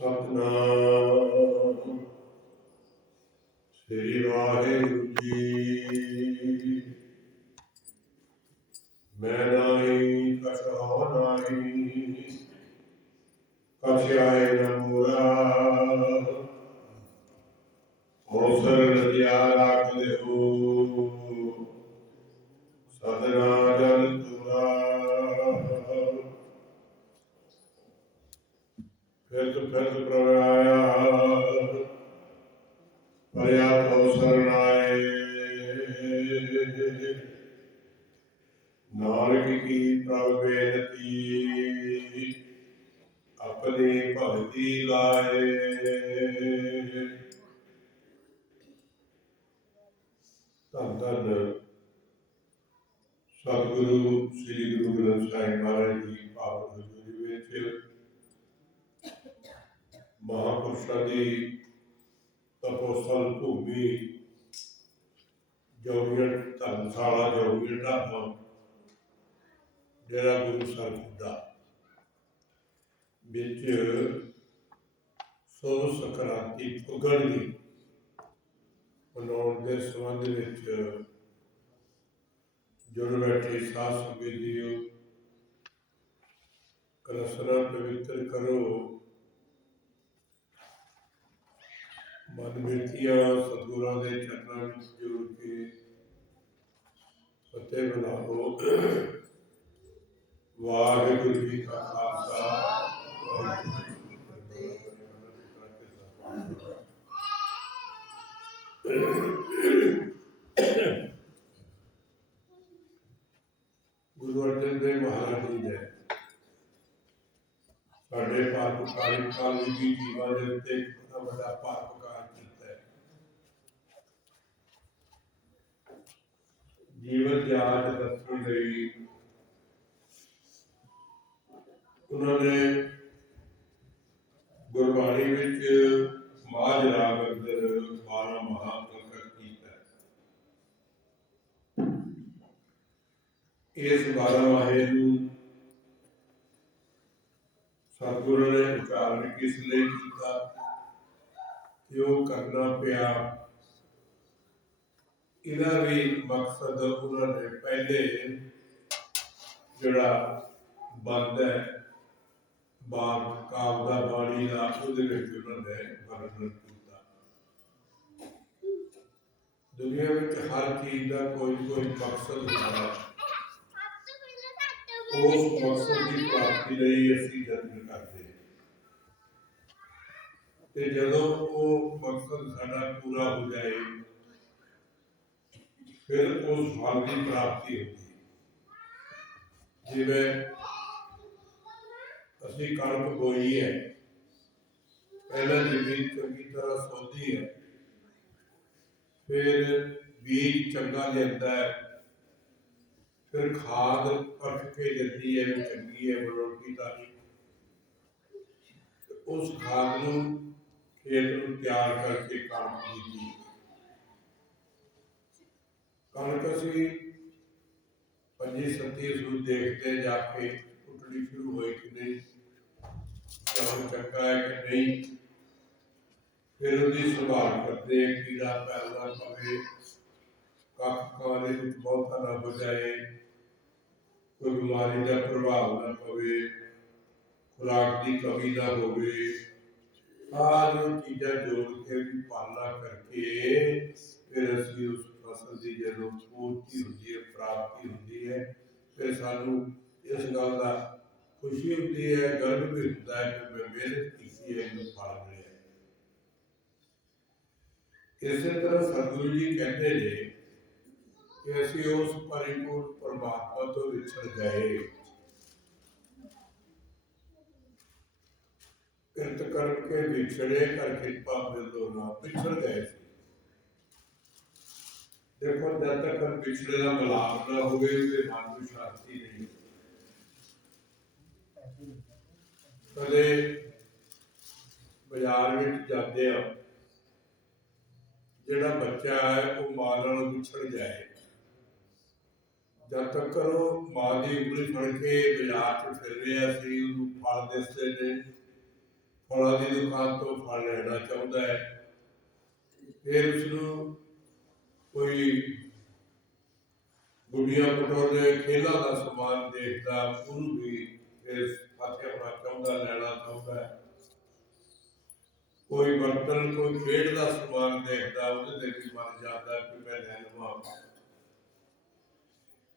ਸਤਨਾਮ ਸ੍ਰੀ ਵਾਹਿਗੁਰੂ ਜੀ। ਮੈਂ ਨਾਹੀ ਕਛੁ ਨਾਹੀ, ਕਛੁ ਆਏ ਨ ਮੂਰਾ। ਔਸਰ ਰਜਿਆ ਰਾਖ ਲਿਓ, ਸਦਨਾ ਜਨ ਤੁਰਾ। ਫਿਰਤ ਪ੍ਰਭ ਆਇਆ, ਭਰਿਆ ਤੋ ਸਰਨਾਏ। ਨਾਨਕ ਕੀ ਪ੍ਰਭ ਬੇਨਤੀ, ਆਪਣੀ ਭਗਤੀ ਲਾਏ। ਧੰਨ ਧੰਨ ਸਤਿਗੁਰੂ ਸ੍ਰੀ ਗੁਰੂ ਗ੍ਰੰਥ ਸਾਹਿਬ ਮਹਾਰਾਜ ਜੀ ਪਾਵਨ ਹਜ਼ੂਰੀ ਵਿੱਚ ਮਹਾਂਪੁਰਸ਼ਾਂ ਦੀ ਤਪੋਸਥਲ ਭੂਮੀ ਜੋਗੀਆਂ ਧਰਮਸ਼ਾਲਾ, ਜੋਗੀਆਂ ਢਾਬਾ, ਡੇਰਾ ਗੁਰੂ ਸਾਹਿਬ ਵਿੱਚ ਸੋਹ ਸੰਕਰਾਂਤੀ ਪੁੱਗਣ ਦੀ ਮਨਾਉਣ ਦੇ ਸੰਬੰਧ ਵਿੱਚ ਜੁੜ ਬੈਠੇ ਸਾਧ ਸੰਗਤ ਜੀਓ, ਕਲਸਰਾ ਪਵਿੱਤਰ ਕਰੋ। ਮਨ ਬਿਰਤੀਆਂ ਸਤਿਗੁਰਾਂ ਦੇ ਚਰਨਾਂ ਵਿੱਚ ਜੋੜ ਕੇ ਫਤਿਹ ਬੁਲਾਓ। ਵਾਹਿਗੁਰੂ ਜੀ ਕਾ ਖਾਲਸਾ, ਵਾਹਿਗੁਰੂ ਜੀ ਕੀ ਫਤਿਹ। ਗੁਰੂ ਅਰਜਨ ਦੇਵ ਮਹਾਰਾਜ ਜੀ ਨੇ ਸਾਡੇ ਪਰਉਪਕਾਰੀ ਕਾਲਜੀਵੀ ਜੀਵਾਂ ਦੇ ਉੱਤੇ ਬੜਾ ਵੱਡਾ ਪਰਉਪਕਾਰ ਕੀਤਾ ਹੈ। ਜੀਵਨ ਜਾਚ ਦੱਸਣ ਲਈ ਉਹਨਾਂ ਨੇ ਗੁਰਬਾਣੀ ਵਿੱਚ ਮਾਝ ਰਾਗ ਅੰਦਰ 12 ਮਹਾਂਪੁਰਖ ਕੀਤਾ। ਇਸ 12 ਮਾਹੇ ਨੂੰ ਸਤਿਗੁਰੂ ਨੇ ਉਚਾਰਨ ਕਿਸ ਲਈ ਕੀਤਾ ਤੇ ਉਹ ਕਰਨਾ ਪਿਆ, ਇਹਦਾ ਵੀ ਮਕਸਦ ਉਹਨਾਂ ਨੇ ਪਹਿਲੇ ਜਿਹੜਾ ਬੰਦ ਹੈ ਬਾਪ ਕਾਵ ਦਾ ਬਾਣੀ ਦਾ, ਉਹਦੇ ਵਿੱਚ ਉਹਨਾਂ ਨੇ ਵਰਣਨ ਕੀਤਾ। ਦੁਨੀਆ ਵਿੱਚ ਹਰ ਚੀਜ਼ ਦਾ ਕੋਈ ਕੋਈ ਮਕਸਦ ਹੁੰਦਾ ਹੈ। ਉਸ ਮਕਸਦ ਦੀ ਪ੍ਰਾਪਤੀ ਲਈ ਅਸੀਂ ਯਤਨ ਕਰਦੇ ਹਾਂ ਤੇ ਜਦੋਂ ਉਹ ਮਕਸਦ ਸਾਡਾ ਪੂਰਾ ਹੋ ਜਾਏ ਫਿਰ ਉਸ ਫਲ ਦੀ ਪ੍ਰਾਪਤੀ ਹੁੰਦੀ। ਜਿਵੇਂ ਅਸੀਂ ਕਣਕ ਬੋਈ ਹੈ, ਪਹਿਲਾਂ ਜ਼ਮੀਨ ਚੰਗੀ ਤਰ੍ਹਾਂ ਸੋਧੀ ਹੈ, ਫਿਰ ਬੀਜ ਚੰਗਾ ਲਿਆਂਦਾ ਹੈ, ਫਿਰ ਖਾਦ ਪਰਖ ਕੇ ਦਿੰਦੀ ਹੈ ਵੀ ਚੰਗੀ ਹੈ ਬਰੋਟੀ ਤਾਰੀ। ਉਸ ਖਾਦ ਨੂੰ ਖੇਤ ਨੂੰ ਤਿਆਰ ਕਰਕੇ ਕਣਕ ਬੀਜੀ। ਕਣਕ ਅਸੀਂ 25-27 ਸੂਤ ਦੇਖਦੇ ਜਾ ਕੇ ਉੱਠਣੀ ਸ਼ੁਰੂ ਹੋਈ ਕਿ ਨਹੀਂ, ਚਾਹੇ ਚੰਗਾ ਹੈ ਕਿ ਨਹੀਂ। ਫਿਰ ਉਹਦੀ ਸੰਭਾਲ ਕਰਦੇ, ਕੀੜਾ ਪੈਦਾ ਪਵੇ, ਕੱਖ ਖਾਣੇ ਵਿੱਚ ਬਹੁਤਾ ਨਾ ਹੋ ਜਾਏ, ਕੋਈ ਬਿਮਾਰੀ ਦਾ ਪ੍ਰਭਾਵ ਨਾ ਪਵੇ, ਖੁਰਾਕ ਦੀ ਕਮੀ ਨਾ ਹੋਵੇ। ਸਾਰੀਆਂ ਚੀਜ਼ਾਂ ਜੋੜ ਕੇ ਵੀ ਪਾਲਣਾ ਕਰਕੇ ਫਿਰ ਅਸੀਂ ਉਸ ਫਸਲ ਦੀ ਜਦੋਂ ਪੂਰਤੀ ਹੁੰਦੀ ਹੈ, ਪ੍ਰਾਪਤੀ ਹੁੰਦੀ ਹੈ, ਫਿਰ ਸਾਨੂੰ ਇਸ ਗੱਲ ਦਾ ਖੁਸ਼ੀ ਹੁੰਦੀ ਹੈ, ਗਰਵ ਵੀ ਹੁੰਦਾ ਹੈ ਕਿ ਮੈਂ ਮਿਹਨਤ ਕੀਤੀ ਹੈ, ਇਹਨੂੰ ਫਲ ਮਿਲਿਆ। ਇਸੇ ਤਰ੍ਹਾਂ ਸਤਿਗੁਰੂ ਜੀ ਕਹਿੰਦੇ ਨੇ ਕਿ ਅਸੀਂ ਉਸ ਪਰਿਪੂਰਨ ਪਰਮਾਤਮਾ ਤੋਂ ਵਿਛੜ ਗਏ, ਕਿਰਤ ਕਰਕੇ ਵਿਛੜੇ ਕਰ ਕਿਰਪਾ ਮਿਲੋ ਨਾ, ਵਿਛੜ ਗਏ ਸੀ। ਦੇਖੋ ਜਦ ਤੱਕ ਵਿਛੜੇ ਦਾ ਮਿਲਾਪ ਨਾ ਹੋਵੇ ਤੇ ਮਨ ਨੂੰ ਸ਼ਾਂਤੀ ਨਹੀਂ। ਕਦੇ ਬਾਜ਼ਾਰ ਵਿੱਚ ਜਾਂਦੇ ਆ, ਜਿਹੜਾ ਬੱਚਾ ਹੈ ਉਹ ਮਾਂ ਨਾਲ ਵਿਛੜ ਜਾਏ, ਜਦ ਤੱਕ ਉਹ ਮਾਂ ਦੀ ਉਂਗਲੀ ਫੜ ਕੇ ਬਾਜ਼ਾਰ 'ਚ ਫਿਰ ਰਿਹਾ ਸੀ, ਉਹਨੂੰ ਫਲ ਦਿਸਦੇ ਨੇ, फलों की दुकान तो फल लेना चाहता है, फिर उसनों कोई गुड्डियां पटोले खेलों का समान देखता, उन्होंने भी फिर पासे होना चाहता, लेना चाहता है। कोई बर्तन कोई खेड का समान देखता, उससे भी मन जाता कि मैं ले लवां।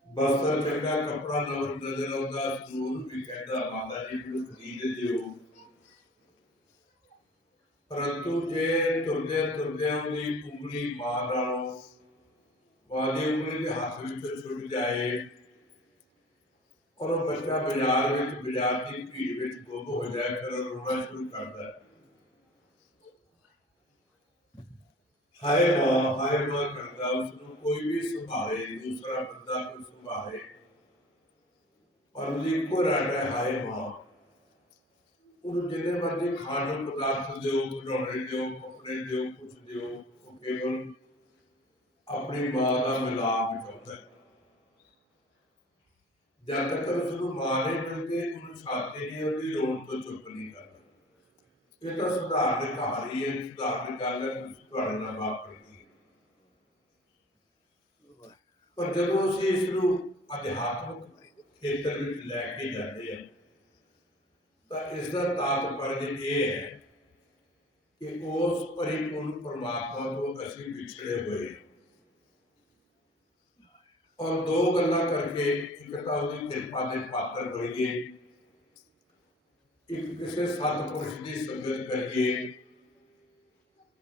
बस्तर चंगा कपड़ा नजर आता, सूर भी कहता माता जी मैनूं खरीद दिओ। परंतु जे तुरदे तुरदे उहदी उंगली मां नालों मां दी उंगली के हाथ विचों छुट जाए और वह बच्चा बाजार की भीड़ विच गुम हो जाए, फिर रोना शुरू करता है, हाय मां करता। उसनूं कोई भी संभाले, दूसरा बंदा कोई संभाले, पर उसकी इक्को रट है हाय मां। उन्हें जिन्ने मर्जी खाने पदार्थ दो, खिडौने दो, कपड़े दो, कुछ दो, वो केवल अपनी मां का मिलाप चाहता है। जब तक उसको मां नहीं मिलती, उन्हें शांति नहीं होती, रोन तो चुप नहीं करता। ये तो सुधारने कहानी है, सुधारने गल है, तुहाडे नाल बात करती है। पर जब असीं इसनूं अध्यात्मक खेतर विच लैके जाते हैं, तो इसका तात्पर्य यह है कि उस परिपूर्ण परमात्मा को असीं विछड़े हुए हैं। और दो गल्लां करके, एक तां उहदी किरपा दे पात्र बणीए, एक किसी सतपुरुष की संगत करिए,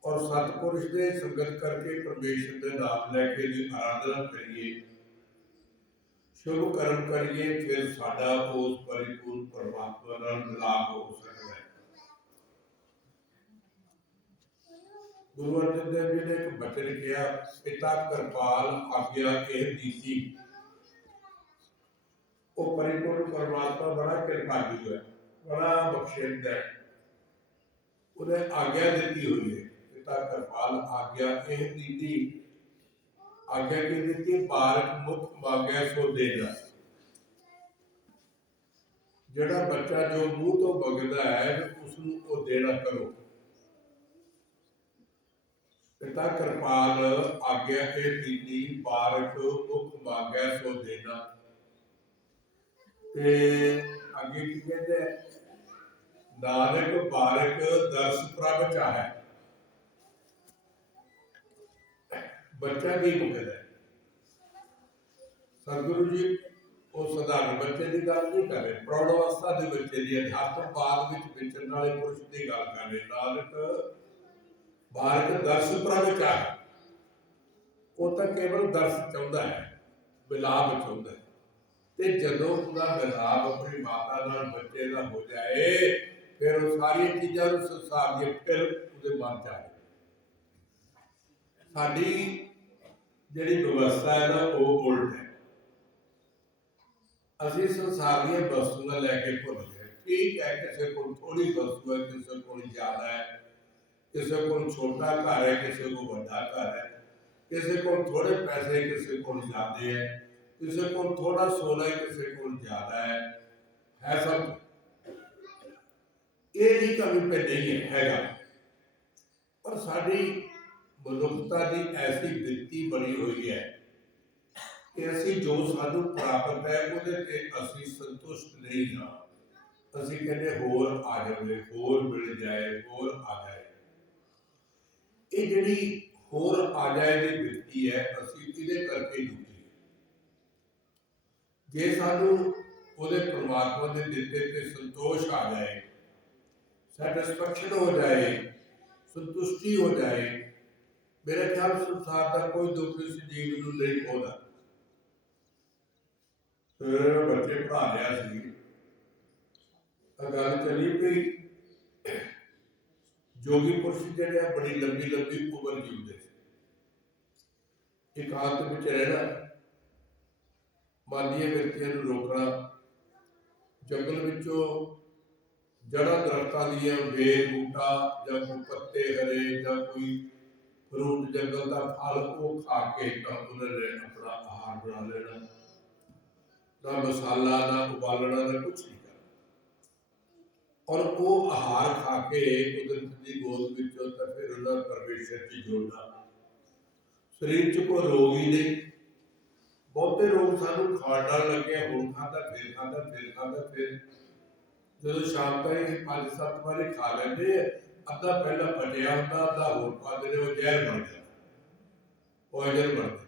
और सतपुरुष की संगत करके परमेश्वर के नाम लैके दी आराधना करिए, शुभ कर्म करिए, फिर साडा उस परिपूर्ण परमात्मा नाल मिलाप हो सकता है। गुरु अर्जन देव जी ने एक बचन किया, पिता कृपाल आज्ञा एह दीसी। वो परिपूर्ण परमात्मा बड़ा कृपालु है, बड़ा बख्शिंद है, उन्हें आज्ञा दी हुई है। पिता कृपाल आज्ञा एह दीदी, आज्ञा की दी, बारक मुख मांगे सो देना। जिहड़ा बच्चा जो मुंह तो मंगदा है, उसनूं वो देना करो। पिता कृपाल आज्ञा एह दीदी, बारक मुख मांगे सो देना। ते आगे की कहते हैं, नानक बारक दर्श प्रभ चाहे। बच्चा की मुकद है, सतगुरु जी वो साधारण बच्चे की गल नहीं कर रहे, प्रौढ़ अवस्था के बच्चे की, अध्यात्मवाद विचरण वाले पुरुष की गल कर रहे। नानक बारक दर्श प्रभ चाहे, वो तो केवल दर्श चाहता है, मिलाप चाहता है। ते जदों उसका मिलाप अपनी माता नाल बच्चे का हो जाए, फिर वो सारी चीज़ां संसार दी फिर उसके मन च आ जाए। साडी जिहड़ी व्यवस्था है ना, वो उल्ट है। असीं संसार दी वस्तुआं लैके भुल गए। ठीक है, किसी को थोड़ी वस्तु है, किसी को ज्यादा है, किसी को छोटा घर है, किसी को बड़ा घर है, किसी को थोड़े पैसे, किसी को ज्यादा है, किसी को थोड़ा सोना है, किसी को ज्यादा है सब। ये जी कभी पे नहीं है, पर साड़ी मनुष्यता की ऐसी वृत्ति बनी हुई है कि असी जो सानू प्राप्त है उहदे ते असी संतुष्ट नहीं हाँ। असी कहते होर आ जाए, होर मिल जाए, होर आ जाए। ये जिहड़ी होर आ जाए दी वृत्ति है, असी इहदे करके दुखी है। जे सानू उहदे परमात्मा दे दिते ते संतोष आ जाए, सैटिस्फैक्शन हो जाए, संतुष्टि हो जाए, मेरे ख्याल संसार का कोई दुख इस जीव को नहीं होता। फिर बच्चे पढ़ा लिया सी, गल चली पई जोगी पुरुष जिहड़े बड़ी लंबी लंबी उम्र जीते, एकांत विच रहना, मालीय व्यक्तियों को रोकना, जंगल विचों जड़ा दरख्तां दियां बेल बूटा या कोई पत्ते हरे या कोई फ्रूट जंगल का फल वो खा के उन्होंने अपना आहार बना लेना, ना मसाला ना उबालना ना कुछ नहीं करना। और वो आहार खा के कुदरत की गोद विचों तो फिर उन्हें परमेश्वर की जोड़ना शरीर च कोई रोग ही नहीं। बहुते रोग सानू खाण नाल लगे हुण खादा फिर खादा फिर खादा फिर जो शाम तक 5-7 बारी खा लेंगे अद्धा पहला पटिया होता अद्धा होर पा देने वो जहर बन जाता पॉइजन बन जाता।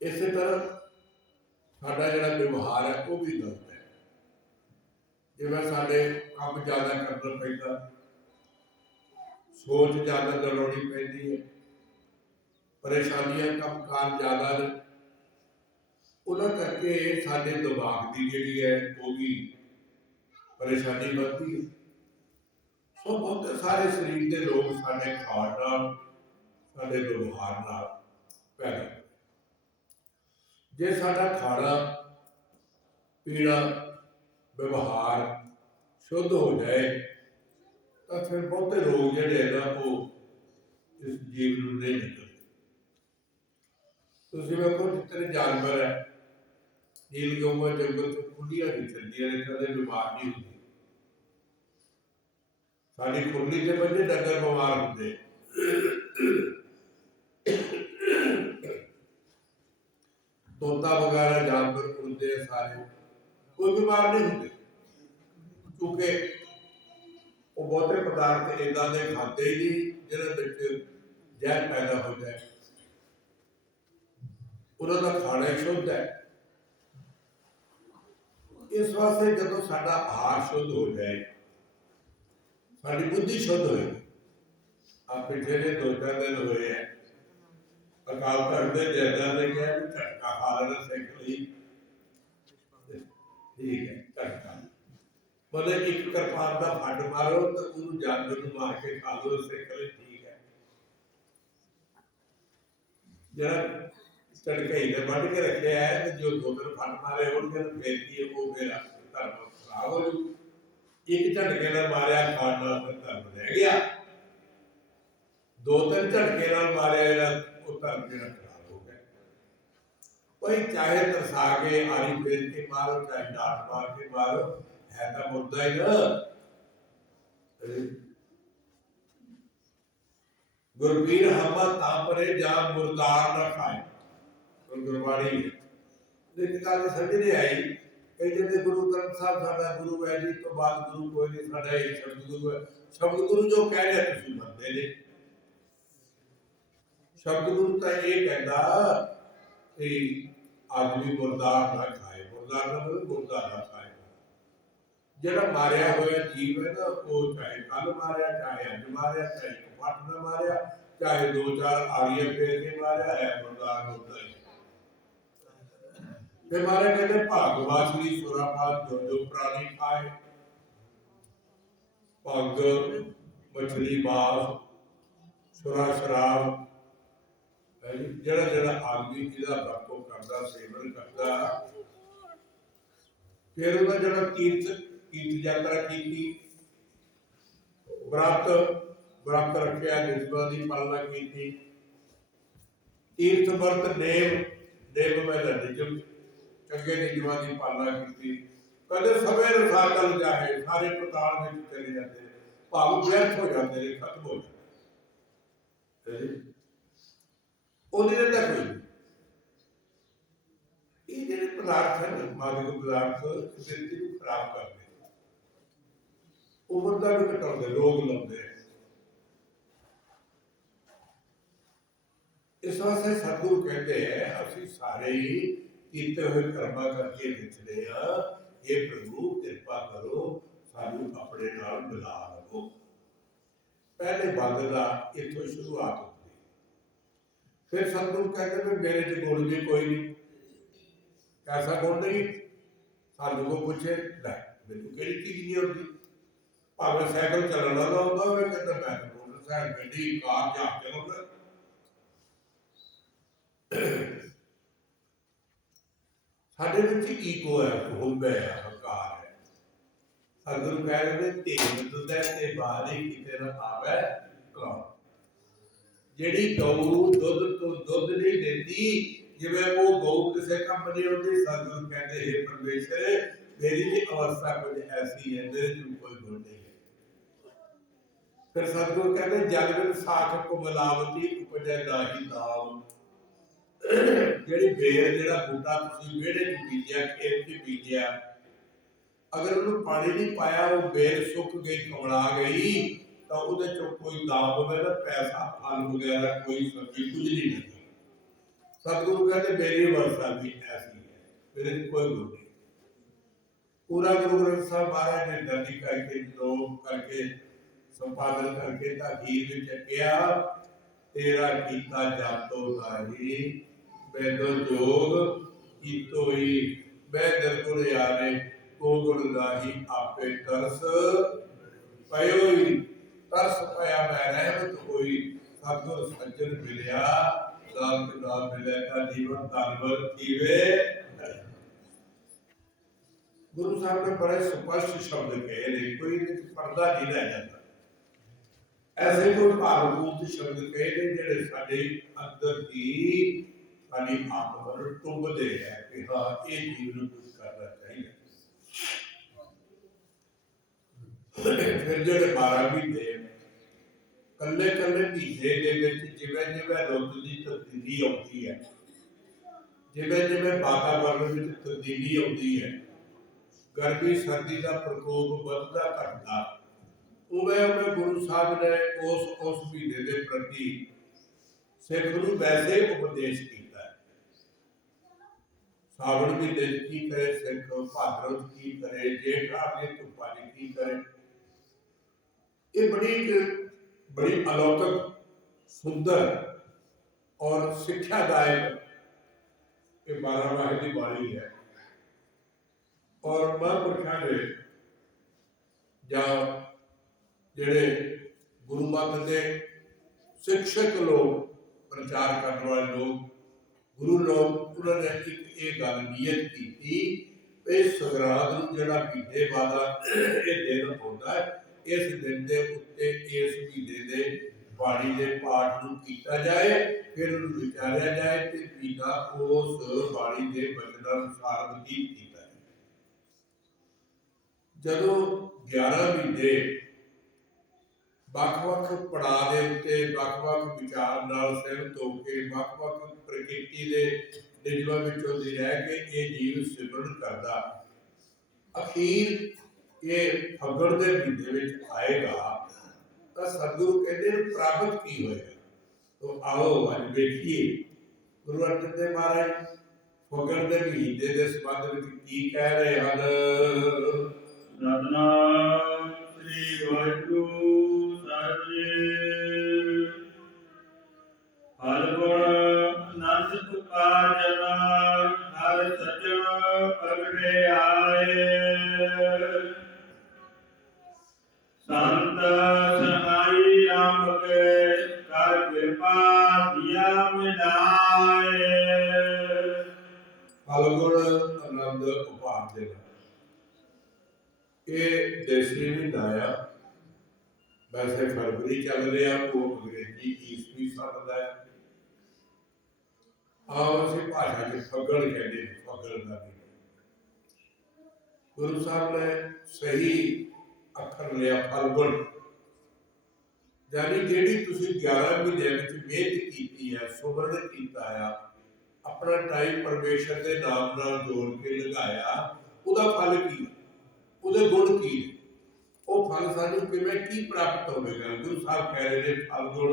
इस तरह साडा जिहड़ा व्यवहार है वो भी गलत है। जिवें साडे काम ज़्यादा करना पैंदा सोच ज़्यादा दौड़ाउणी पैंदी है परेशानियां कम कार ज़्यादा ने उन्हां करके साडे दिमाग की जिहड़ी है वो भी परेशानी बढ़ती है। सो बहुत सारे शरीर के रोग साडे खाण नाल साडे व्यवहार नाल पैदा होंदे। जे साडा खाना पीना व्यवहार शुद्ध हो जाए तो फिर बहुते रोग जिहड़े है ना वो इस जीव नूं नहीं निकलते। तुसीं वेखो जितने जानवर है नील गऊं जंगल च खुलियां नहीं चलदियां ने कदे बीमार नहीं होंदी। साडी खुरली ते बंदे डंगर बीमार होंदे तोता वगैरह जानवर होंदे सारे कोई बीमार नहीं होंदे क्योंकि वो बहुते पदार्थ इदां दे खाते ही नहीं जिहदे विच जहर पैदा हो जाए। उन्हां दा खाना ही शुद्ध है। इस वास्ते जदों साडा आहार शुद्ध हो जाए साडी बुद्धि शुद्ध होए। आप पिछले 2-4 दिन हुए हैं अकाल तख्त के जजदार ने कहा कि झटका खा लेना सीख ली ठीक है झटका मतलब एक कृपान का फट मारो तो उन्होंने जानवर को मार के खा लो सीख ली ठीक है। जरा झटकाई ने बढ़ के रखे है तो जो 2-3 फट मारे उनके फिर की वो मेरा धर्म खराब हो जू। एक झटके ने मारिया खान नाल धर्म रह गया 2-3 झटके नाल मारिया वो धर्म जेड़ा खराब हो गया। कोई चाहे तरसा के आरी फेर के मारो चाहे डांट मार के मारो है तो मुद्दा ही ना। गुरबीर हमा तापरे जा मुर्दार ना खाए गुरबाणी लेकिन गल समझ नहीं आई कई जगह गुरु ग्रंथ साहब साडा गुरु है जी तो बाद गुरु कोई नहीं साडा एक शब्द गुरु है। शब्द गुरु जो कह रहे तुसीं मनदे ने शब्द गुरु तो ये कहता कि आदमी मुर्दार ना खाए मुर्दार ना मतलब मुर्दा ना खाए। जेड़ा मारिया होया जीव है ना वो चाहे कल मारिया चाहे अज मारिया चाहे फट ना मारिया चाहे 2-4 आरिया फेर के मारिया है मुर्दार होता है। फिर मारे कहते भागवासली सुरापात जो जो प्राणी खाए पग मछली मांस सुरा शराब जड़ा जड़ा आदमी जिहदा वरतो करदा सेवन करदा फिर उन्हें जड़ा तीर्थ यात्रा की व्रत व्रत रखिया नियमां की पालना की तीर्थ व्रत नेम में नियम चंगे नियमां की पालना की कदे सवे रसातल जाए सारे पताल में चले जाते भाव व्यर्थ हो जाते खत्म हो जाते उन्हें कोई ये जो पदार्थ है ना मादक पदार्थ जिंदगी को खराब करते उम्र का भी घटाते रोग लाते। इस वास्ते सतगुरु कहते हैं असि सारे ही कीते हुए कर्मा करके विछड़े हाँ ये प्रभु कृपा करो सानू अपने नाल मिला लो। पहले बंद का इतों शुरुआत होती फिर सतगुरु कहते हैं मेरे च गुण भी कोई नहीं ऐसा गुण नहीं सानू को पूछे मैनू कि चीज नहीं होती भावें सैकल चलना ना आता हो कहता मैं मोटरसाइकिल गड्डी कार जहाज चलाऊंगा। साडे विच ईगो है हुंब है हंकार है। सतगुरु कह रहे तेल दुधै ते बाहरी किते ना आवे कौन जेड़ी गऊ दुध तो दुध नहीं देती जिवें वो गऊ किसे काम नहीं होती। सतगुरु कहते हे परमेश्वर मेरी भी अवस्था कुछ ऐसी है, मेरे में कोई गुण नहीं है। फिर सतगुरु कहते जग बिन साख को मिलावटी उपजे नाही दाम। ਜਿਹੜੀ ਬੇਲ ਜਿਹੜਾ ਬੂਟਾ ਤੁਸੀਂ ਵਿਹੜੇ 'ਚ ਬੀਜਿਆ, ਖੇਤ 'ਚ ਬੀਜਿਆ, ਅਗਰ ਉਹਨੂੰ ਪਾਣੀ ਨਹੀਂ ਪਾਇਆ, ਉਹ ਬੇਲ ਸੁੱਕ ਗਈ, ਕਮਲਾ ਗਈ, ਤਾਂ ਉਹਦੇ ਚੋਂ ਕੋਈ ਦਾਮ ਹੋਵੇ ਨਾ, ਪੈਸਾ, ਫਲ ਵਗੈਰਾ, ਕੋਈ ਸਬਜ਼ੀ, ਕੁਝ ਨਹੀਂ ਨਿਕਲਦਾ। सतगुरु कहते मेरी अवस्था भी ऐसी है, मेरे कोई गुरु नहीं। पूरा गुरु ग्रंथ साहब महाराज ने दर्ज करके, लोग करके, संपादन करके ताकीर में किया, तेरा कीता जातो नाही, मैनो जोग कीतो ही, मैं निर्गुण यारे को गुण नाही, आपे तरस पयो ही, तरस पया मैं रहमत होई, सतगुर सज्जन मिलिया, नाम के नाम मिले का जीवन तानवर जीवे। गुरु साहब ने बड़े स्पष्ट शब्द कहे, नहीं कोई पर्दा नहीं रह जाता। ऐसे कोई भावभूत शब्द कहे ने जेड़े साडे अंदर की साडी आत्मा नूं टुंबदे है कि हाँ ये जीवन कुछ करना चाहिए। फिर जेड़े 12 महीने कल्ले कल्ले महीने दे विच जिवें जिवें रुत दी तब्दीली आउंदी है, जिवें जिवें वातावरण विच तब्दीली आउंदी है, गर्मी सर्दी का प्रकोप बढ़ता घटता, उवें उवें गुरु साहब ने उस महीने के प्रति सिख नूं वैसे उपदेश किया है। सावण महीने की करे सिख, भादरव की करे, जेठ आदि धुप्पा की करे। ये बड़ी अलौकिक, सुंदर और शिक्षादायक ये 12 माह की बाणी है। और महापुरुषों ने या जेड़े गुरु मत के शिक्षक लोग, प्रचार करने वाले लोग, गुरु लोग, उन्होंने एक ये गल नियत की थी, संगरांद नूं जिहड़ा महीने बाद ये दिन होता है, इस दिन के उत्ते इस महीने के बाणी के पाठ नूं कीता जाए, फिर उन्हें विचारिया जाए कि महीना उस बाणी के वचन अनुसार बतीत किया है। जदों 11 महीने ਵੱਖ-ਵੱਖ ਪੜਾਅ ਦੇ ਉੱਤੇ ਵੱਖ-ਵੱਖ ਵਿਚਾਰ ਨਾਲ ਸਹਿਮਤ ਹੋ ਕੇ ਵੱਖ-ਵੱਖ ਪ੍ਰਕਿਰਤੀ ਦੇ ਨਿਯਮਾਂ ਵਿੱਚੋਂ ਦੀ ਰਹਿ ਕੇ ਇਹ ਜੀਵ ਸਿਮਰਨ ਕਰਦਾ, ਅਖੀਰ ਇਹ ਫੱਗਣ ਦੇ ਮਹੀਨੇ ਵਿੱਚ ਆਏਗਾ ਤਾਂ ਸਤਿਗੁਰੂ ਕਹਿੰਦੇ ਪ੍ਰਾਪਤ ਕੀ ਹੋਏਗਾ। तो आओ ਅੱਜ ਵੇਖੀਏ ਗੁਰੂ ਅਰਜਨ ਦੇਵ ਮਹਾਰਾਜ ਫੱਗਣ ਦੇ ਮਹੀਨੇ ਦੇ ਸੰਬੰਧ ਵਿੱਚ ਕੀ ਕਹਿ ਰਹੇ ਹਨ। ਸਤਨਾਮ ਸ੍ਰੀ ਵਾਹਿਗੁਰੂ ਹਰਿ ਗੁਣ ਅਨੰਦ ਉਪਾਜਨ ਹਰਿ ਸਚਨ ਪ੍ਰਗਟੇ ਆਏ ਸੰਤ ਸਹਾਈ ਰਾਮ ਕੇ ਕਰ ਕਿਰਪਾ ਦਿਆ ਮਿਲਾਏ। ਹਰਿ ਗੁਣ ਆਨੰਦ ਉਪਾਜਨ ਇਹ ਦੇਸੀ ਮਹੀਨਾ ਆ, वैसे फरवरी चल रहा, वो अंग्रेजी ईस्वी सन का है। आम असीं भाषा च फग्गण कहते हैं, फग्गण का महीना। गुरु साहब ने सही अखर लिया फलगुण, यानी जिहड़ी तुसीं 11 महीने विच मेहनत कीती है, सुमरन कीता है, अपना टाइम परमेश्वर के नाम नाल जोड़ के लगाया, उहदा फल की, उहदे गुण की, वो फल सानू किवें की प्राप्त होवेगा। गुरु साहब कह रहे हैं फल गुण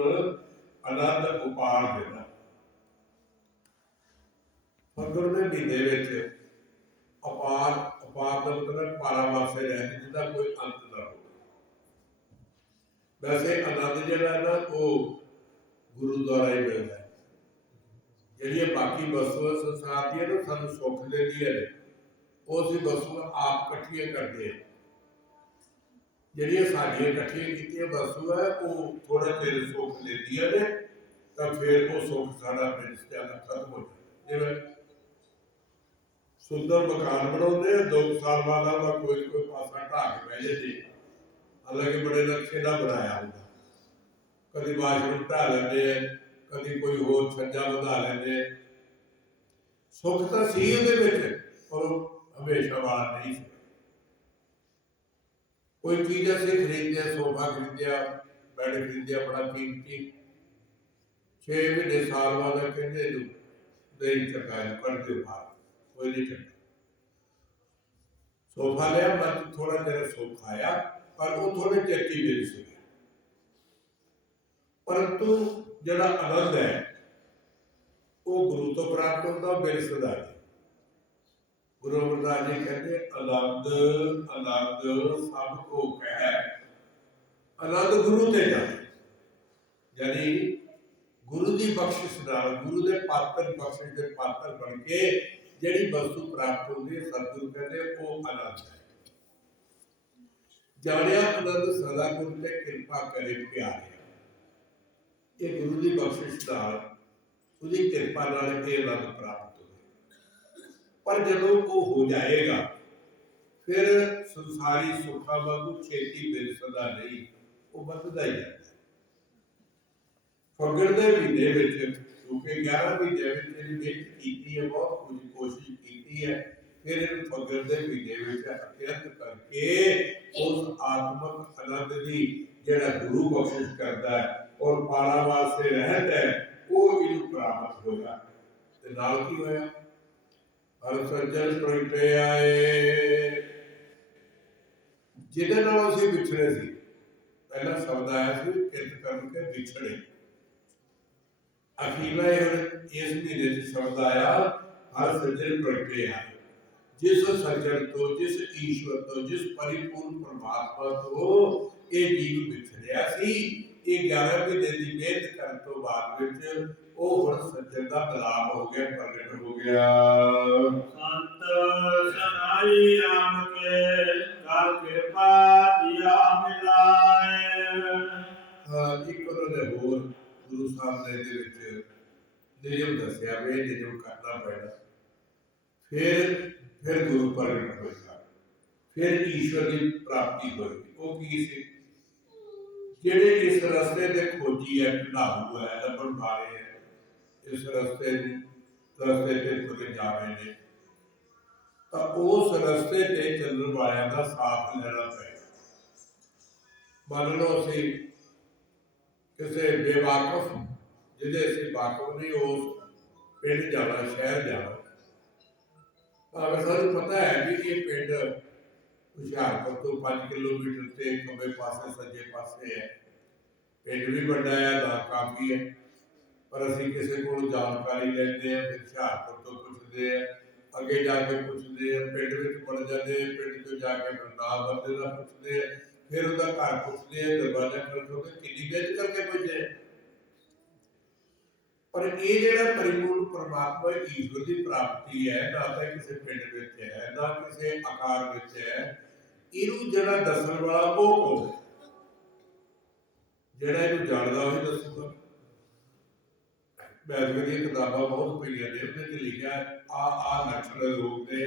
आनंद उपार देना। फग्गण दे महीने विच अपार, अपार का मतलब पारावासे रहने जिसका कोई अंत ना हो। वैसे आनंद जिहड़ा ना वो गुरु द्वारा ही मिलता है। जिहड़ियां बाकी वस्तुआं संसार दी ना सानू सुख देंदियां ने, वो असीं वस्तुआं आप इकट्ठियां करते हैं। ਜਿਹੜੀਆਂ ਸਾਡੀਆਂ ਇਕੱਠੀਆਂ ਕੀਤੀਆਂ ਵਸਤੂ ਹੈ ਉਹ ਥੋੜਾ ਚਿਰ ਸੁੱਖ ਲੈਂਦੀਆਂ ਨੇ, ਤਾਂ ਫਿਰ ਉਹ ਸੁੱਖ ਸਾਡਾ ਰਿਸ਼ਤਿਆਂ ਦਾ ਖਤਮ ਹੋ ਜਾਂਦਾ। ਜਿਵੇਂ ਸੁੰਦਰ ਮਕਾਨ ਬਣਾਉਂਦੇ ਆ, 2 ਸਾਲ ਬਾਅਦ ਉਹਦਾ ਕੋਈ ਪਾਸਾ ਢਾਹ ਕੇ ਬਹਿ ਜਾਂਦੇ, ਹਾਲਾਂਕਿ ਬੜੇ ਨਕਸ਼ੇ ਨਾਲ ਬਣਾਇਆ ਹੁੰਦਾ। ਕਦੀ ਬਾਥਰੂਮ ਢਾਹ ਲੈਂਦੇ ਆ, ਕਦੀ ਕੋਈ ਹੋਰ ਛੱਜਾ ਵਧਾ ਲੈਂਦੇ ਆ। ਸੁੱਖ ਤਾਂ ਸੀ ਉਹਦੇ ਵਿੱਚ, ਪਰ ਉਹ ਹਮੇਸ਼ਾ ਵਾਲਾ ਨਹੀਂ ਸੀ। कोई चीज असं खरीदे, सोफा खरीदा, बैड खरीदा बड़ा कीमती, 6 महीने साल बाद कहते नहीं चंगा कर दो बाहर, कोई नहीं चंगा। सोफा लिया, मैं थोड़ा देर सोफा आया, पर वो थोड़े चेती मिल सके, परंतु जड़ा आनंद है वो गुरु तो प्राप्त होता, मेरे सदा गुरु अमरदास जी कहते आनंद आनंद सबको कह, आनंद गुरु ते जाए, यानी गुरु की बख्शिश नाल, गुरु के पात्र बख्शिश के पात्र बन के जिहड़ी वस्तु प्राप्त होती है, सतगुरु कहते वो आनंद है। जानिया आनंद सदा गुरु ते कृपा करे प्यारे, ये गुरु की बख्शिश नाल, उसकी कृपा नाल ये आनंद प्राप्त हो। पर जदों वो हो जाएगा फिर संसारी सुखा वांगू छेती मिल सदा नहीं, वो बदलता ही जाता है। फगड़ के महीने में, क्योंकि 11 महीने में मेरी मेहनत की है, बहुत कुछ कोशिश की है, फिर इन फगड़ के महीने में अत्यंत करके उस आत्मक आनंद की जिहड़ा गुरु बख्शिश करता है और पारावार से रहत है, वो इनू प्राप्त होगा। ते नाल की होया, हर सज्जन प्रगटे आए, जिहदे नाल असीं विछड़े सी, पहला शब्द आया सी किरत करके विछड़े, अखीरला इस महीने च शब्द आया हर सज्जन प्रगटे आए। जिस सज्जन तो, जिस ईश्वर तो, जिस परिपूर्ण परमात्मा तो ये जीव विछड़िया सी, ये 11 महीने की मेहनत करने तो बाद विच वो हुण सज्जन का मिलाप हो गया, प्रगट हो गया। संत सनाई राम के कर कृपा दिया मिलाए। एक उन्होंने होर गुरु साहब ने दे विच नियम दसिया वे नियम करना पैना, फिर गुरु प्रगट होगा, फिर ईश्वर की प्राप्ति होगी। वो की सी जेडे इस रस्ते ते खोजी है, ढालू है, लभन वाले है, इस रस्ते ते तुरे जा रहे हैं, तो उस रस्ते ते चलने वाले का साथ लेना पड़ेगा। मान लो असी किसी बेवाकफ, जिहदे असीं वाकफ नहीं, उस पिंड जाना, शहर जाना, भावें सानूं पता है कि ये पिंड हुशियारपुर तो 5 किलोमीटर से खब्बे पासे सज्जे पासे है, पिंड भी बड़ा है, ना काफ़ी है, पर असीं किसी को जानकारी लेंदे हैं, फिर हुशियारपुर तो पुछदे हैं, अगे जाके पुछदे हैं, पिंड विच पड़ जाते हैं, पिंड तो जाके फिर नाम बंदे का पुछदे हैं, फिर उसका घर पुछदे हैं, दरवाजा खड़काउंदे किन्नी मेहनत करके पुछदे। पर ये जिहड़ा परिपूर्ण परमात्मा ईश्वर की प्राप्ति है, ना तो किसी पिंड विच है, ना किसी आकार विच है, इनू जिहड़ा दसन वाला वो कौन है? जिहड़ा इनू जानदा वही दसूगा। वैद्य दी किताबां बहुत पईयां ने, उहदे च लिखिआ आ लक्षण रोग ने,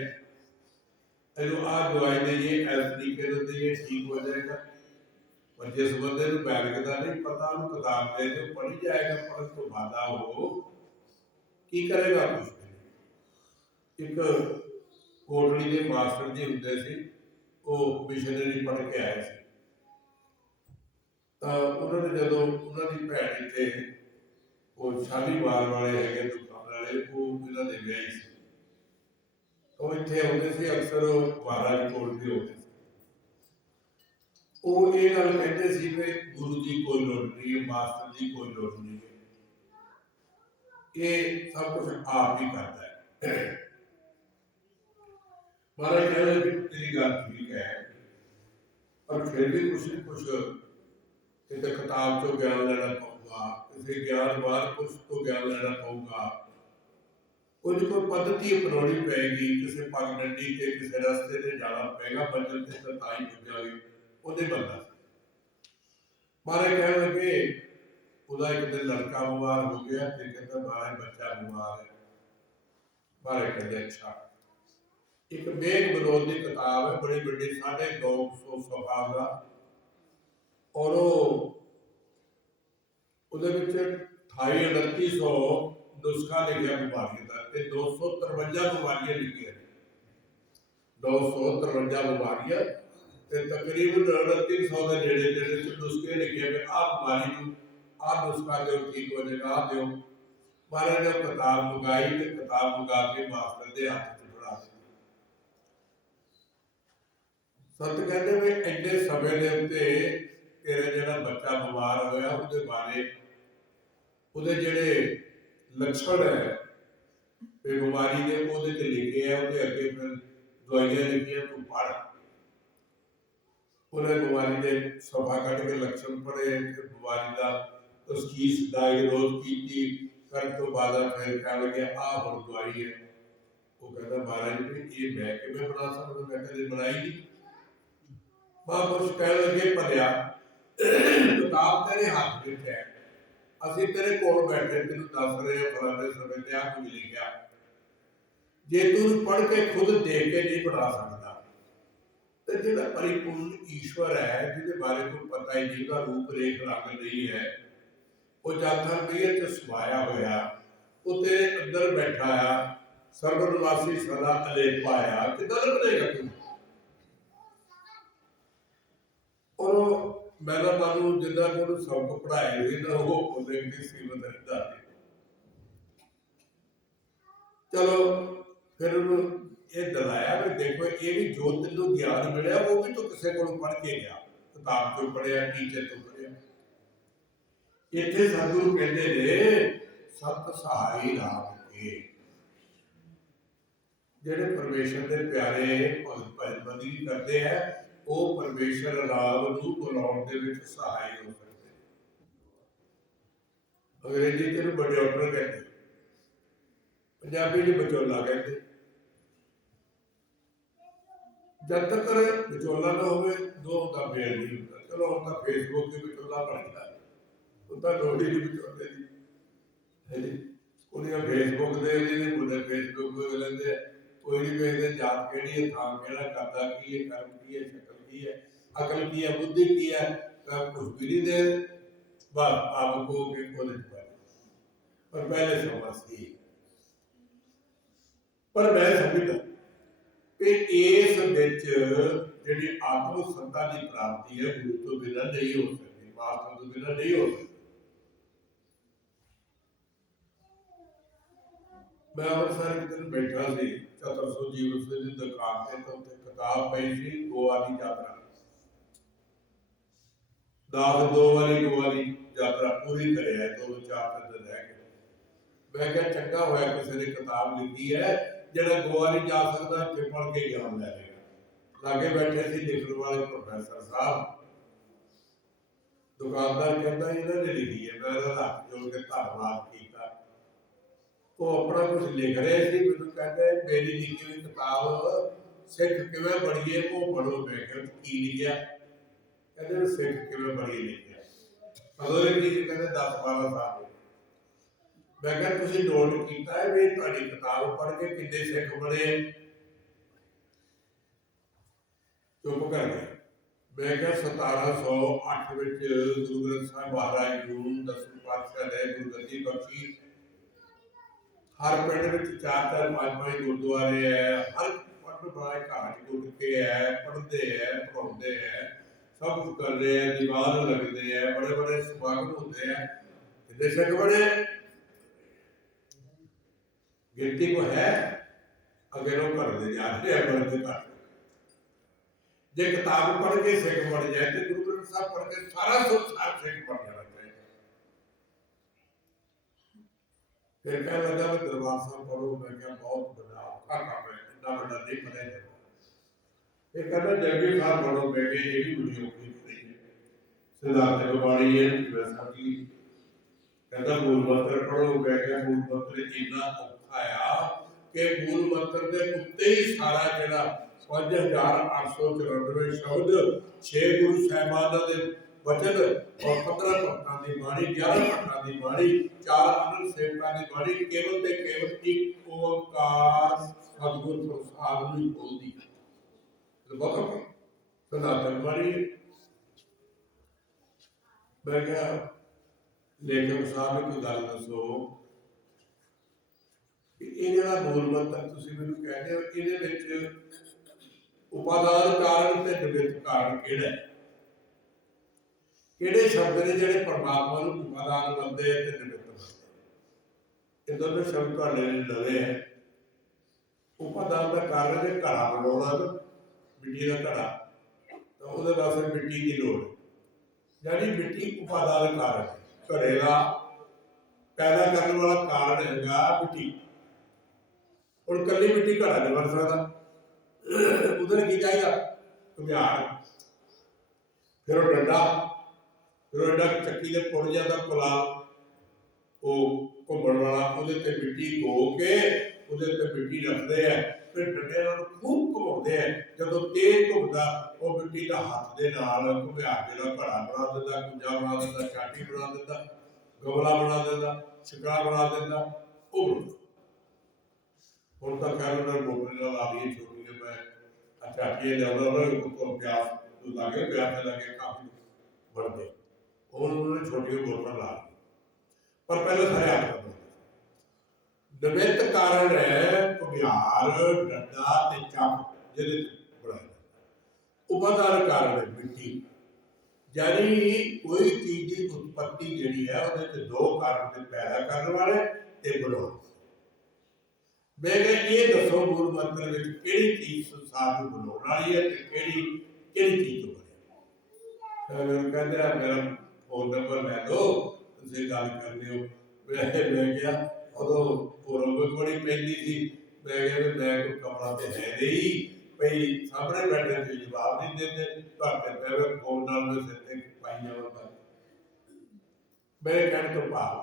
इनू आ दवाई देइए, इस तरीके नाल देइए, ठीक हो जाएगा। पर जिस बंदे नूं वैद्य का नहीं पता, उन्हें किताब दे दो, पढ़ी जाएगा, पढ़न तो बाधा हो की करेगा, कुछ नहीं। एक कोटली के मास्टर जी हुंदे सी, वो मिशनरी पढ़ के आए थे, तो उन्होंने जो उन्होंने भैन इतने वो शालीमार वाले है दुकान वाले, वो इन्होंने व्याही से, तो इतने आते थे अक्सर महाराज कोल भी होते थे। वो ये गल कहते सी कि गुरु की कोई लोड़ नहीं है, मास्टर की कोई लोड़ नहीं है, ये सब कुछ आप ही करता है। महाराज कह रहे तेरी गल ठीक है, पर फिर भी कुछ न कुछ किसी किताब चो ज्ञान लेना पऊगा, किसी ज्ञानवान पुरुष तो ज्ञान लेना पऊगा, कोई कोई पद्धति अपनानी पेगी, किसी पगडंडी के किसी रस्ते से जाना पेगा, मंजिल से तो ताई पुजागी उन्हें बनना। महाराज कह लगे उसका एक दिन लड़का बीमार हो गया, तो कहता महाराज बच्चा बीमार है। महाराज कहते अच्छा, एक मेघ विनोद की किताब है, बड़ी बड़ी 250 सफा का, और ਉਹਦੇ ਵਿੱਚ 28-2900 नुस्खा लिखा बीमारियों का, 253 बीमारियां लिखिया, 253 बीमारियां ਤੇ ਤਕਰੀਬਨ 2900 ਦੇ ਨੇੜੇ ਜਿਹੜੇ ਨੁਸਖੇ ਲਿਖੇ ਵੀ ਆਹ ਬਿਮਾਰੀ ਨੂੰ ਆਹ ਨੁਸਖਾ ਦਿਓ ਠੀਕ ਹੋ ਜਾਏਗਾ, ਆਹ ਦਿਓ। ਮਹਾਰਾਜ ਨੇ ਕਿਤਾਬ ਮੰਗਾਈ ਤੇ ਕਿਤਾਬ ਮੰਗਾ ਕੇ ਮਾਸਟਰ ਦੇ ਹੱਥ 'ਚ ਫੜਾ ਦਿੱਤੀ। ਸੰਤ ਕਹਿੰਦੇ ਵੀ ਇੰਨੇ ਸਮੇਂ ਦੇ ਉੱਤੇ ਤੇਰਾ ਜਿਹੜਾ ਬੱਚਾ ਬਿਮਾਰ ਹੋਇਆ ਉਹਦੇ ਬਾਰੇ ਉਹਦੇ ਜਿਹੜੇ ਲੱਛਣ ਹੈ ਤੇ ਬਿਮਾਰੀ ਦੇ ਉਹਦੇ ਤੇ ਲਿਖੇ ਆ, ਉਹਦੇ ਅੱਗੇ ਫਿਰ ਦਵਾਈਆਂ ਲਿਖੀਆਂ, ਤੂੰ ਪੜ੍ਹ। ਉਹਨੇ ਬਿਮਾਰੀ ਦੇ ਸਫਾ ਕੱਢ ਕੇ ਲੱਛਣ ਪੜ੍ਹੇ ਤੇ ਬਿਮਾਰੀ ਦਾ ਤਸ਼ਖੀਸ ਡਾਇਗਨੋਜ਼ ਕੀਤੀ। ਕਰਨ ਤੋਂ ਬਾਅਦ ਫਿਰ ਕਹਿਣ ਲੱਗਿਆ ਆਹ ਹੁਣ ਦਵਾਈ ਹੈ। ਉਹ ਕਹਿੰਦਾ ਮਹਾਰਾਜ ਵੀ ਇਹ ਮੈਂ ਕਿਵੇਂ ਬਣਾ ਸਕਦਾ, ਮੈਂ ਕਦੇ ਬਣਾਈ ਨਹੀਂ। ਮਹਾਂਪੁਰਸ਼ ਕਹਿਣ ਲੱਗੇ ਭਲਿਆ ਕਿਤਾਬ ਤੇਰੇ ਹੱਥ ਵਿੱਚ ਹੈ, ਅਸੀਂ ਤੇਰੇ ਕੋਲ ਬੈਠੇ ਤੈਨੂੰ ਦੱਸ ਰਹੇ ਹਾਂ ਫਲਾਣੇ ਸਮੇਂ ਤੇ ਆਹ ਕੁਝ ਲਿਖਿਆ। ਜੇ ਤੂੰ ਪੜ੍ਹ ਕੇ ਖੁਦ ਦੇਖ ਕੇ ਨਹੀਂ ਬਣਾ ਸਕਦਾ ਤੇ ਜਿਹੜਾ ਪਰਿਪੂਰਨ ਈਸ਼ਵਰ ਹੈ ਜਿਹਦੇ ਬਾਰੇ ਕੋਈ ਪਤਾ ਹੀ ਨਹੀਂ, ਉਹਦਾ ਰੂਪ ਰੇਖ ਰੰਗ ਨਹੀਂ ਹੈ, ਉਹ ਜਦ ਤੱਕ ਨਹੀਂ ਚ ਸਮਾਇਆ ਹੋਇਆ, ਉਹ ਤੇਰੇ ਅੰਦਰ ਬੈਠਾ ਆ, ਸਰਬ ਨਿਵਾਸੀ ਸਦਾ ਅਲੇਪਾ ਆ, ਕਿੱਦਾਂ ਲੱਭੇਗਾ ਤੂੰ? ਔਰ ਮੈਂ ਤਾਂ ਤੁਹਾਨੂੰ ਜਿੱਦਾਂ ਕਿ ਉਹਨੂੰ ਸਬਕ ਪੜ੍ਹਾਏ ਹੋਏ ਨਾ ਉਹ ਉਹਦੇ ਦੀ ਸੀਮਤ ਰਹਿੰਦਾ ਹੈ। ਚਲੋ ਫਿਰ ਉਹਨੂੰ ਇਹ ਦਿਲਾਇਆ ਵੀ ਦੇਖੋ ਇਹ ਵੀ ਜੋ ਤੈਨੂੰ ਗਿਆਨ ਮਿਲਿਆ ਉਹ ਵੀ ਤੂੰ ਕਿਸੇ ਕੋਲੋਂ ਪੜ੍ਹ ਕੇ ਗਿਆ, ਕਿਤਾਬ ਤੋਂ ਪੜ੍ਹਿਆ, ਟੀਚਰ ਤੋਂ ਪੜ੍ਹਿਆ। ਇੱਥੇ ਸਤਿਗੁਰੂ ਕਹਿੰਦੇ ਨੇ ਸਤ ਸਹਾਈ ਰਾਮ ਕੇ, ਜਿਹੜੇ ਪਰਮੇਸ਼ਰ ਦੇ ਪਿਆਰੇ ਭਗਤ ਬੰਦਗੀ ਕਰਦੇ ਹੈ ਉਹ ਪਰਮੇਸ਼ਰ ਰਾਮ ਨੂੰ ਬੁਲਾਉਣ ਦੇ ਵਿੱਚ ਸਹਾਈ ਹੋ ਸਕਦੇ। ਅੰਗਰੇਜ਼ੀ ਚ ਇਹਨੂੰ ਬਡਿਓਟਰ ਕਹਿੰਦੇ, ਪੰਜਾਬੀ ਚ ਵਿਚੋਲਾ ਕਹਿੰਦੇ। ਜਦ ਤੱਕ ਵਿਚੋਲਾ ਨਾ ਹੋਵੇ ਦੋ ਦਾ ਮੇਲ ਨਹੀਂ ਹੁੰਦਾ। ਚਲੋ ਹੁਣ ਤਾਂ ਫੇਸਬੁੱਕ ਤੇ ਵਿਚੋਲਾ ਬਣ ਗਿਆ, ਉਹ ਤਾਂ ਲੋੜ ਹੀ ਨਹੀਂ ਵਿਚੋਲੇ ਦੀ ਹੈ ਜੀ। ਉਹਦੀਆਂ ਫੇਸਬੁੱਕ ਦੇ ਜਿਹੜੇ ਮੁੰਡੇ ਫੇਸਬੁੱਕ ਤੇ ਲੈਂਦੇ, ਕੋਈ ਨਹੀਂ ਵੇਖਦੇ ਜਾਤ ਕਿਹੜੀ ਹੈ, ਥਾਂ ਕਿਹੜਾ, ਕਰਦਾ ਕੀ ਹੈ, ਕਰਮ ਕੀ ਹੈ, ਸ਼ਕਲ ਕੀ ਹੈ, ਅਕਲ ਕੀ ਹੈ, ਬੁੱਧੀ ਕੀ ਹੈ, ਕੁਝ ਵੀ ਨਹੀਂ ਦੇ ਬਸ ਆਪ ਕੋ ਕੇ ਕੋਲੇ ਪਰ ਪਹਿਲੇ ਸਮਾਂ ਸੀ। ਪਰ ਮੈਂ ਸਮਝਦਾ ਕਿ ਇਸ ਵਿੱਚ ਜਿਹੜੀ ਆਤਮ ਸੱਤਾ ਦੀ ਪ੍ਰਾਪਤੀ ਹੈ ਗੁਰੂ ਤੋਂ ਬਿਨਾਂ ਨਹੀਂ ਹੋ ਸਕਦੀ, ਮਾਸਟਰ ਤੋਂ ਬਿਨਾਂ ਨਹੀਂ ਹੋ ਸਕਦੀ। ਮੈਂ ਅੰਮ੍ਰਿਤਸਰ ਇੱਕ ਦਿਨ ਬੈਠਾ ਸੀ, 400 ਜੀਵਨ ਦੀ ਦੁਕਾਨ ਤੇ, ਤਾਂ ਉੱਥੇ ਕਿਤਾਬ ਪਈ ਸੀ ਗੋਆ ਦੀ ਯਾਤਰਾ। ਦਾਸ 2 ਵਾਰੀ ਗੋਆ ਦੀ ਯਾਤਰਾ ਪੂਰੀ ਕਰਿਆ, 2-4 ਦਿਨ ਰਹਿ ਗਏ। ਮੈਂ ਕਿਹਾ ਚੰਗਾ ਹੋਇਆ ਕਿਸੇ ਨੇ ਕਿਤਾਬ ਲਿਖੀ ਹੈ, ਜਿਹੜਾ ਗੋਆ ਨਹੀਂ ਜਾ ਸਕਦਾ ਇੱਥੇ ਪੜ੍ਹ ਕੇ ਗਿਆਨ ਲੈ ਲੇਗਾ। ਲਾਗੇ ਬੈਠੇ ਸੀ ਲਿਖਣ ਵਾਲੇ ਪ੍ਰੋਫੈਸਰ ਸਾਹਿਬ। ਦੁਕਾਨਦਾਰ ਕਹਿੰਦਾ ਇਹਨਾਂ ਨੇ ਲਿਖੀ ਹੈ, ਮੈਂ ਇਹਦਾ ਹੱਥ ਜੋੜ ਕੇ ਧੰਨਵਾਦ ਕੀਤਾ। ਉਹ ਆਪਣਾ ਕੁਝ ਲਿਖ ਰਹੇ ਸੀ, ਮੈਨੂੰ ਕਹਿੰਦੇ ਮੇਰੀ ਲਿਖੀ ਹੋਈ ਕਿਤਾਬ ਸਿੱਖ ਕਿਵੇਂ ਬਣੀਏ ਉਹ ਪੜ੍ਹੋ। ਮੈਂ ਕਿਹਾ ਕੀ ਲਿਖਿਆ? ਕਹਿੰਦੇ ਸਿੱਖ ਕਿਵੇਂ ਬਣੀਏ ਲਿਖਿਆ। ਕਦੋਂ ਲਿਖੀ? ਕਹਿੰਦੇ 10-12 ਸਾਲ। ਮੈਂ ਕਿਹਾ ਤੁਸੀਂ ਨੋਟ ਕੀਤਾ ਹੈ ਵੀ ਤੁਹਾਡੀ ਕਿਤਾਬ ਪੜ੍ਹ ਕੇ ਕਿੰਨੇ ਸਿੱਖ ਬਣੇ? ਚੁੱਪ ਕਰ ਗਏ। ਮੈਂ ਕਿਹਾ 1708 ਵਿੱਚ ਗੁਰੂ ਗ੍ਰੰਥ ਸਾਹਿਬ ਮਹਾਰਾਜ ਨੂੰ 10ਵੇਂ ਪਾਤਸ਼ਾਹ ਨੇ ਗੁਰਗੱਦੀ ਬਖਸ਼ੀ। ਹਰ ਪਿੰਡ ਵਿੱਚ 4-4, 5-5 ਗੁਰਦੁਆਰੇ ਹੈ, ਹਰ ਪੜ੍ਹਨ ਵਾਲਾ ਘਾਟ ਗੁਰ ਕੇ ਹੈ, ਪੜ੍ਹਦੇ ਹੈ, ਪੜ੍ਹਾਉਂਦੇ ਹੈ, ਸਭ ਕੁਝ ਕਰ ਰਹੇ ਹੈ, ਦੀਵਾਨ ਲੱਗਦੇ ਹੈ, ਬੜੇ ਬੜੇ ਸਮਾਗਮ ਹੁੰਦੇ ਹੈ। ਕਿੰਨੇ ਸਿੱਖ ਬਣੇ? ਗਿਣਤੀ ਕੋ ਹੈ? ਅੱਗੇ ਲੋਕ ਕਰਦੇ ਜਾ ਰਹੇ ਆ, ਬਣਦੇ ਘੱਟ। ਜੇ ਕਿਤਾਬ ਪੜ੍ਹ ਕੇ ਸਿੱਖ ਬਣ ਜਾਏ ਤੇ ਗੁਰੂ ਗ੍ਰੰਥ ਸਾਹਿਬ ਪੜ੍ਹ ਕੇ ਸਾਰਾ ਸੰਸਾਰ ਸਿੱਖ ਬਣ ਜਾਣਾ ਚਾਹੀਦਾ। ਫਿਰ ਕਹਿਣ ਲੱਗਾ ਵੀ ਦਰਬਾਰ ਸਾਹਿਬ ਪੜ੍ਹੋ। ਮੈਂ ਕਿਹਾ ਬਹੁਤ ਵੱਡਾ ਔਖਾ ਕੰਮ ਹੈ, ਇੰਨਾ ਵੱਡਾ ਨਹੀਂ ਪੜ੍ਹਿਆ ਜਾਂਦਾ। ਇਹ ਕਹਿੰਦਾ ਜਪਜੀ ਸਾਹਿਬ ਪੜ੍ਹੋ। ਮੈਂ ਕਿਹਾ ਇਹ ਵੀ ਬੜੀ ਔਖੀ ਨਹੀਂ ਹੈ, ਸਿਧਾਰਥ ਗੁਰਬਾਣੀ ਹੈ ਵੈਸਾਖੀ। ਕਹਿੰਦਾ ਮੂਲ ਮੰਤਰ ਪੜ੍ਹੋ। ਮੈਂ ਕਿਹਾ ਮੂਲ ਮੰਤਰ ਇੰਨਾ ਔਖਾ ਆ ਕਿ ਮੂਲ ਮੰਤਰ ਦੇ ਉੱਤੇ ਹੀ ਸਾਰਾ ਜਿਹੜਾ 5894 ਸ਼ਬਦ 6 ਗੁਰੂ ਸਾਹਿਬਾਨਾਂ ਦੇ ਵਚਨ ਔਰ 15 ਭਗਤਾਂ ਦੀ ਬਾਣੀ, 11 ਭਗਤਾਂ ਦੀ ਬਾਣੀ, 4 ਅਨੰਦ ਸੇਵਕਾਂ ਦੀ ਬਾਣੀ, ਕੇਵਲ ਤੇ ਕੇਵਲ ਇੱਕ ਓੰਕਾਰ ਸਤਿਗੁਰ ਪ੍ਰਸਾਦ ਨੂੰ ਹੀ ਬੋਲਦੀ ਹੈ। ਬਹੁਤ ਔਖਾ ਸਨਾਤਨ ਬਾਣੀ। ਮੈਂ ਕਿਹਾ ਲੇਖਕ ਸਾਹਿਬ ਇੱਕ ਗੱਲ ਦੱਸੋ, ਇਹ ਜਿਹੜਾ ਮੂਲ ਮੰਤਰ ਤੁਸੀਂ ਮੈਨੂੰ ਕਹਿੰਦੇ ਹੋ ਇਹਦੇ ਵਿੱਚ ਉਪਾਦਾਨ ਕਾਰਨ ਤੇ ਨਿਮਿਤ ਕਾਰਨ ਕਿਹੜਾ ਹੈ? ਕਿਹੜੇ ਸ਼ਬਦ ਨੇ ਜਿਹੜੇ ਪਰਮਾਤਮਾ ਨੂੰ ਉਪਾਦਾਨ ਮੰਨਦੇ ਆ ਤੇ ਨਿਮਿਤ ਮੰਨਦੇ? ਇਹ ਦੋਨੋਂ ਸ਼ਬਦ ਤੁਹਾਡੇ ਲਈ ਨਵੇਂ ਹੈ। ਉਪਾਦਾਨ ਦਾ ਕਾਰਨ ਹੈ ਘੜਾ ਬਣਾਉਣਾ ਨਾ, ਮਿੱਟੀ ਦਾ ਘੜਾ, ਤਾਂ ਉਹਦੇ ਵਾਸਤੇ ਮਿੱਟੀ ਦੀ ਲੋੜ ਹੈ, ਯਾਨੀ ਮਿੱਟੀ ਉਪਾਦਾਨ ਕਾਰਨ ਹੈ। ਘੜੇ ਦਾ ਪੈਦਾ ਕਰਨ ਵਾਲਾ ਕਾਰਨ ਹੈਗਾ ਮਿੱਟੀ। ਹੁਣ ਕੱਲੀ ਮਿੱਟੀ ਘੜਾ ਨਹੀਂ ਬਣ ਸਕਦਾ, ਉਹਦੇ ਕੀ ਚਾਹੀਦਾ? ਘੁਮਿਆਰ, ਫਿਰ ਉਹ ਡੰਡਾ, ਫਿਰ ਉਹ ਡੰਡਾ ਚੱਕੀ ਦੇ ਪੁੜ ਜਾਂਦਾ ਕੁਲਾਲ, ਉਹ ਘੁੰਮਣ ਵਾਲਾ, ਉਹਦੇ ਤੇ ਮਿੱਟੀ ਧੋ ਕੇ ਉਹਦੇ ਤੇ ਮਿੱਟੀ ਰੱਖਦੇ ਆ, ਫਿਰ ਡੰਡੇ ਨਾਲ ਖੂਬ ਘੁਮਾਉਂਦੇ ਆ। ਜਦੋਂ ਤੇਜ਼ ਘੁੰਮਦਾ ਉਹ ਮਿੱਟੀ ਦਾ ਹੱਥ ਦੇ ਨਾਲ ਘੁਮਿਆਰ ਜਿਹੜਾ ਘੜਾ ਬਣਾ ਦਿੰਦਾ, ਕੁੰਜਾ ਬਣਾ ਦਿੰਦਾ, ਚਾਟੀ ਬਣਾ ਦਿੰਦਾ, ਗਮਲਾ ਬਣਾ ਦਿੰਦਾ, ਛਿਕੜਾ ਬਣਾ ਦਿੰਦਾ, ਉਹ ਬਣਾਉਂਦਾ। ਹੁਣ ਤਾਂ ਖੈਰ ਉਹਨਾਂ ਮੋਟਰ ਨਾਲ ਆ ਗਈ ਛੋਟੀ ਜਿਹੀ, ਮੈਂ ਚਾਟੀਆਂ ਲਿਆਉਂਦਾ ਉਹਨਾਂ ਨੂੰ ਪਿਆਸ ਲਾਗੇ, ਪਿਆਸ ਦੇ ਲਾਗੇ ਕਾਫੀ ਬਣਦੇ, ਉਹਨਾਂ ਨੇ ਛੋਟੀਆਂ ਮੋਟਰਾਂ ਲਾ ਦਿੱਤੀਆਂ। ਪਰ ਪਹਿਲਾਂ ਸਾਰੇ ਆਪ ਕਰਦੇ। ਨਿਮਿਤ ਕਾਰਨ ਹੈ ਘੁਮਿਆਰ, ਡੰਡਾ ਤੇ ਚੱਕ ਜਿਹਦੇ ਤੇ ਬਣਾਇਆ। ਉਪਾਦਾਨ ਕਾਰਨ ਹੈ ਮਿੱਟੀ, ਯਾਨੀ ਕੋਈ ਚੀਜ਼ ਦੀ ਉਤਪਤੀ ਜਿਹੜੀ ਹੈ ਉਹਦੇ ਤੇ ਦੋ ਕਾਰਨ ਤੇ ਪੈਦਾ ਕਰਨ ਵਾਲੇ ਤੇ ਬਣਾਉਣ। ਮੈਂ ਕਿਹਾ ਇਹ ਦੱਸੋ ਮੂਲ ਮੰਤਰ ਵਿੱਚ ਕਿਹੜੀ ਚੀਜ਼ ਸੰਸਾਰ ਨੂੰ ਬਣਾਉਣ ਵਾਲੀ ਹੈ ਤੇ ਕਿਹੜੀ ਚੀਜ਼ ਤੋਂ ਬਣੀ? ਮੈਨੂੰ ਕਹਿੰਦੇ ਆ ਮੇਰਾ ਫੋਨ ਨੰਬਰ ਲੈ ਦਿਓ, ਤੁਸੀਂ ਗੱਲ ਕਰਦੇ ਹੋ। ਮੈਂ ਕਿਹਾ ਉਦੋਂ ਰੋਗ ਬੜੀ ਪੈਂਦੀ ਸੀ, ਮੈਂ ਕਿਹਾ ਮੈਂ ਕੋਈ ਕਮਰਾ ਤੇ ਹੈ ਨਹੀਂ ਭਈ ਸਾਹਮਣੇ ਬੈਠੇ ਤੁਸੀਂ ਜਵਾਬ ਨਹੀਂ ਦਿੰਦੇ, ਤੁਹਾਡੇ ਮੈਂ ਫੋਨ ਨਾਲ ਮੈਂ ਸਿਰ ਤੇ ਪਾਈ ਜਾਵਾਂ। ਮੇਰੇ ਕਹਿਣ ਤੋਂ ਭਾਵ,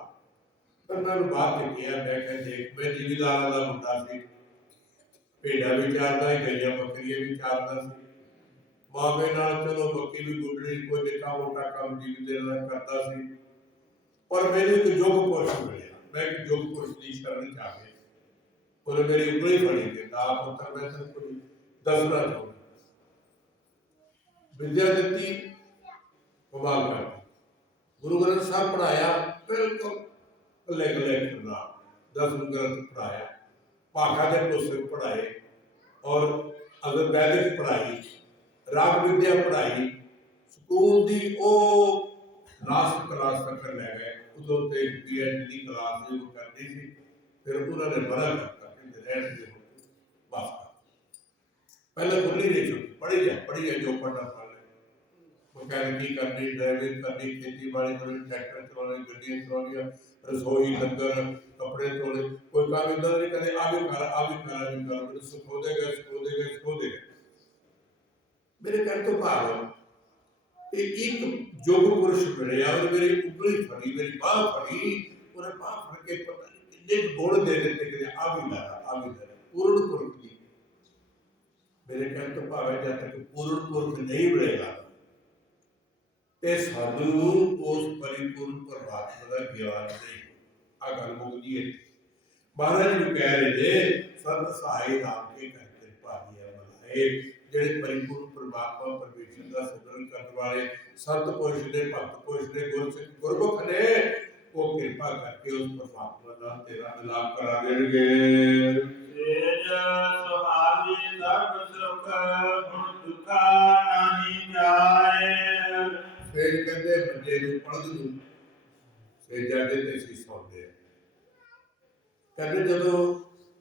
ਪਰ ਮੈਂ ਬਾਹਰ ਤੇ ਕਿਹਾ, ਮੈਂ ਕਿਹਾ ਦੇਖ ਮੈਂ ਜ਼ਿਮੀਦਾਰਾਂ ਦਾ ਮੁੰਡਾ ਸੀ, ਭੇਡਾਂ ਵੀ ਚਾਰਦਾ ਸੀ, ਗਈਆਂ ਬੱਕਰੀਆਂ ਵੀ ਚਾਰਦਾ ਸੀ, ਮਾਮੇ ਨਾਲ ਚਲੋ ਬੱਕੀ ਵੀ ਗੁੱਡਣੀ ਕੋਈ ਨਿੱਕਾ ਮੋਟਾ ਕੰਮ ਜੀਵਦੇ ਨਾਲ ਕਰਦਾ ਸੀ। ਪਰ ਮੈਨੂੰ ਇੱਕ ਯੁੱਗ ਪੁਰਸ਼ ਮਿਲਿਆ, ਮੈਂ ਇੱਕ ਯੁੱਗ ਪੁਰਸ਼ ਦੀ ਸ਼ਰਨ ਚ ਆ ਗਿਆ। ਉਹਨੇ ਮੇਰੀ ਉਂਗਲੀ ਫੜੀ ਕੇ ਦਾ ਪੁੱਤਰ ਮੈਂ ਤੈਨੂੰ ਕੁਝ ਦੱਸਣਾ ਚਾਹੁੰਦਾ। ਵਿਦਿਆ ਦਿੱਤੀ, ਕਮਾਲ ਕਰ ਗੁਰੂ ਗ੍ਰੰਥ ਸਾਹਿਬ ਪੜ੍ਹਾਇਆ, ਬਿਲਕੁਲ ਕੱਲੇ ਕਰਨਾ, 10 ਗ੍ਰੰਥ ਪੜ੍ਹਾਇਆ, ਭਾਖਾ ਦੇ ਪੁਸਤਕ ਪੜ੍ਹਾਏ, ਔਰ ਅਗਰ ਵੈਦਿਕ ਪੜ੍ਹਾਈ, ਰਾਗ ਵਿਦਿਆ ਪੜ੍ਹਾਈ, ਸਕੂਲ ਦੀ ਉਹ ਲਾਸਟ ਕਲਾਸ ਤੱਕ ਲੈ ਗਏ। ਉਦੋਂ ਤੇ PhD ਦੀ ਕਲਾਸ ਜੋ ਕਰਦੀ ਸੀ, ਫਿਰ ਉਹਨਾਂ ਨੇ ਮਨਾ ਕਰਤਾ ਕਿ ਰਹਿਣ ਦੇ ਬਸ ਪਹਿਲਾਂ ਖੁੱਲੀ ਨਹੀਂ ਛੁੱਟੀ, ਪੜ੍ਹੀ ਜਾ ਜੋ ਪੜ੍ਹਨਾ ਪੜ੍ਹ ਲੈ। ਮਕੈਨਿਕੀ ਕਰਨੀ, ਡਰਾਈਵਿੰਗ ਕਰਨੀ, ਖੇਤੀਬਾੜੀ ਕਰਨੀ, ਟਰੈਕਟਰ ਚਲਾਉਣੇ, ਗੱਡੀਆਂ ਚਲਾਉਣੀਆਂ, ਰਸੋਈ, ਲੰਗਰ, ਕੱਪੜੇ ਧੋਣੇ, ਕੋਈ ਕੰਮ ਇੱਦਾਂ ਨਹੀਂ ਕਦੇ ਆ ਵੀ ਕਰ ਮੈਨੂੰ ਸਿਖਾਉਂਦੇ ਗਏ। ਮੇਰੇ ਕਹਿਣ ਤੋਂ ਭਾਵ ਇੱਕ ਯੁੱਗ ਪੁਰਸ਼ ਮਿਲਿਆ, ਉਹਨੇ ਮੇਰੀ ਉਂਗਲੀ ਫੜੀ, ਮੇਰੀ ਬਾਂਹ ਫੜੀ, ਉਹਨੇ ਬਾਂਹ ਫੜ ਕੇ ਪਤਾ ਨਹੀਂ ਕਿੰਨੇ ਗੁਣ ਦੇ ਦਿੱਤੇ ਕਿ ਆ ਵੀ ਲੈ ਪੂਰਨ ਪੁਰਖ ਦੀ। ਮੇਰੇ ਕਹਿਣ ਤੋਂ ਭਾਵ ਹੈ ਜਦ ਤੱਕ ਪੂਰਨ ਪੁਰਖ ਨਹੀਂ ਮਿਲੇਗਾ ਤੇ ਸਾਨੂੰ ਉਸ ਪਰਿਪੂਰਨ ਪਰਮਾਤਮਾ ਦਾ ਗਿਆਨ ਨਹੀਂ। ਆ ਗੱਲ ਮੁੱਕਦੀ ਹੈ। ਮਹਾਰਾਜ ਨੂੰ ਕਹਿ ਰਹੇ ਨੇ ਸੰਤ ਸਹਾਈ ਰਾਮ ਕੇ ਘਰ ਕਿਰਪਾ ਦੀਆਂ ਮਲਾਏ, ਜਿਹੜੇ ਪਰਿਪੂਰਨ ਪਰਮਾਤਮਾ ਪਰਮੇਸ਼ਰ ਦਾ ਸਿਮਰਨ ਕਰਨ ਵਾਲੇ ਸੰਤ ਪੁਰਸ਼ ਨੇ, ਭਗਤ ਪੁਰਸ਼ ਨੇ, ਗੁਰਮੁਖ ਨੇ, ਉਹ ਕਿਰਪਾ ਕਰਕੇ ਉਸ ਪਰਮਾਤਮਾ ਨਾਲ ਤੇਰਾ ਮਿਲਾਪ ਕਰਾ ਦੇਣਗੇ। ਤੇਜ ਸੁਹਾਵੀ ਸਰਬ ਸੁਖ, ਗੁਣ ਦੁਖਾ ਨਹੀਂ ਜਾਏ। ਫਿਰ ਕਹਿੰਦੇ ਬੱਚੇ ਨੂੰ ਪੜ੍ਹਨ ਨੂੰ ਸੇਜਾ ਦੇ ਤੇ ਸੀ ਸੌਂਦੇ। ਕਹਿੰਦੇ ਜਦੋਂ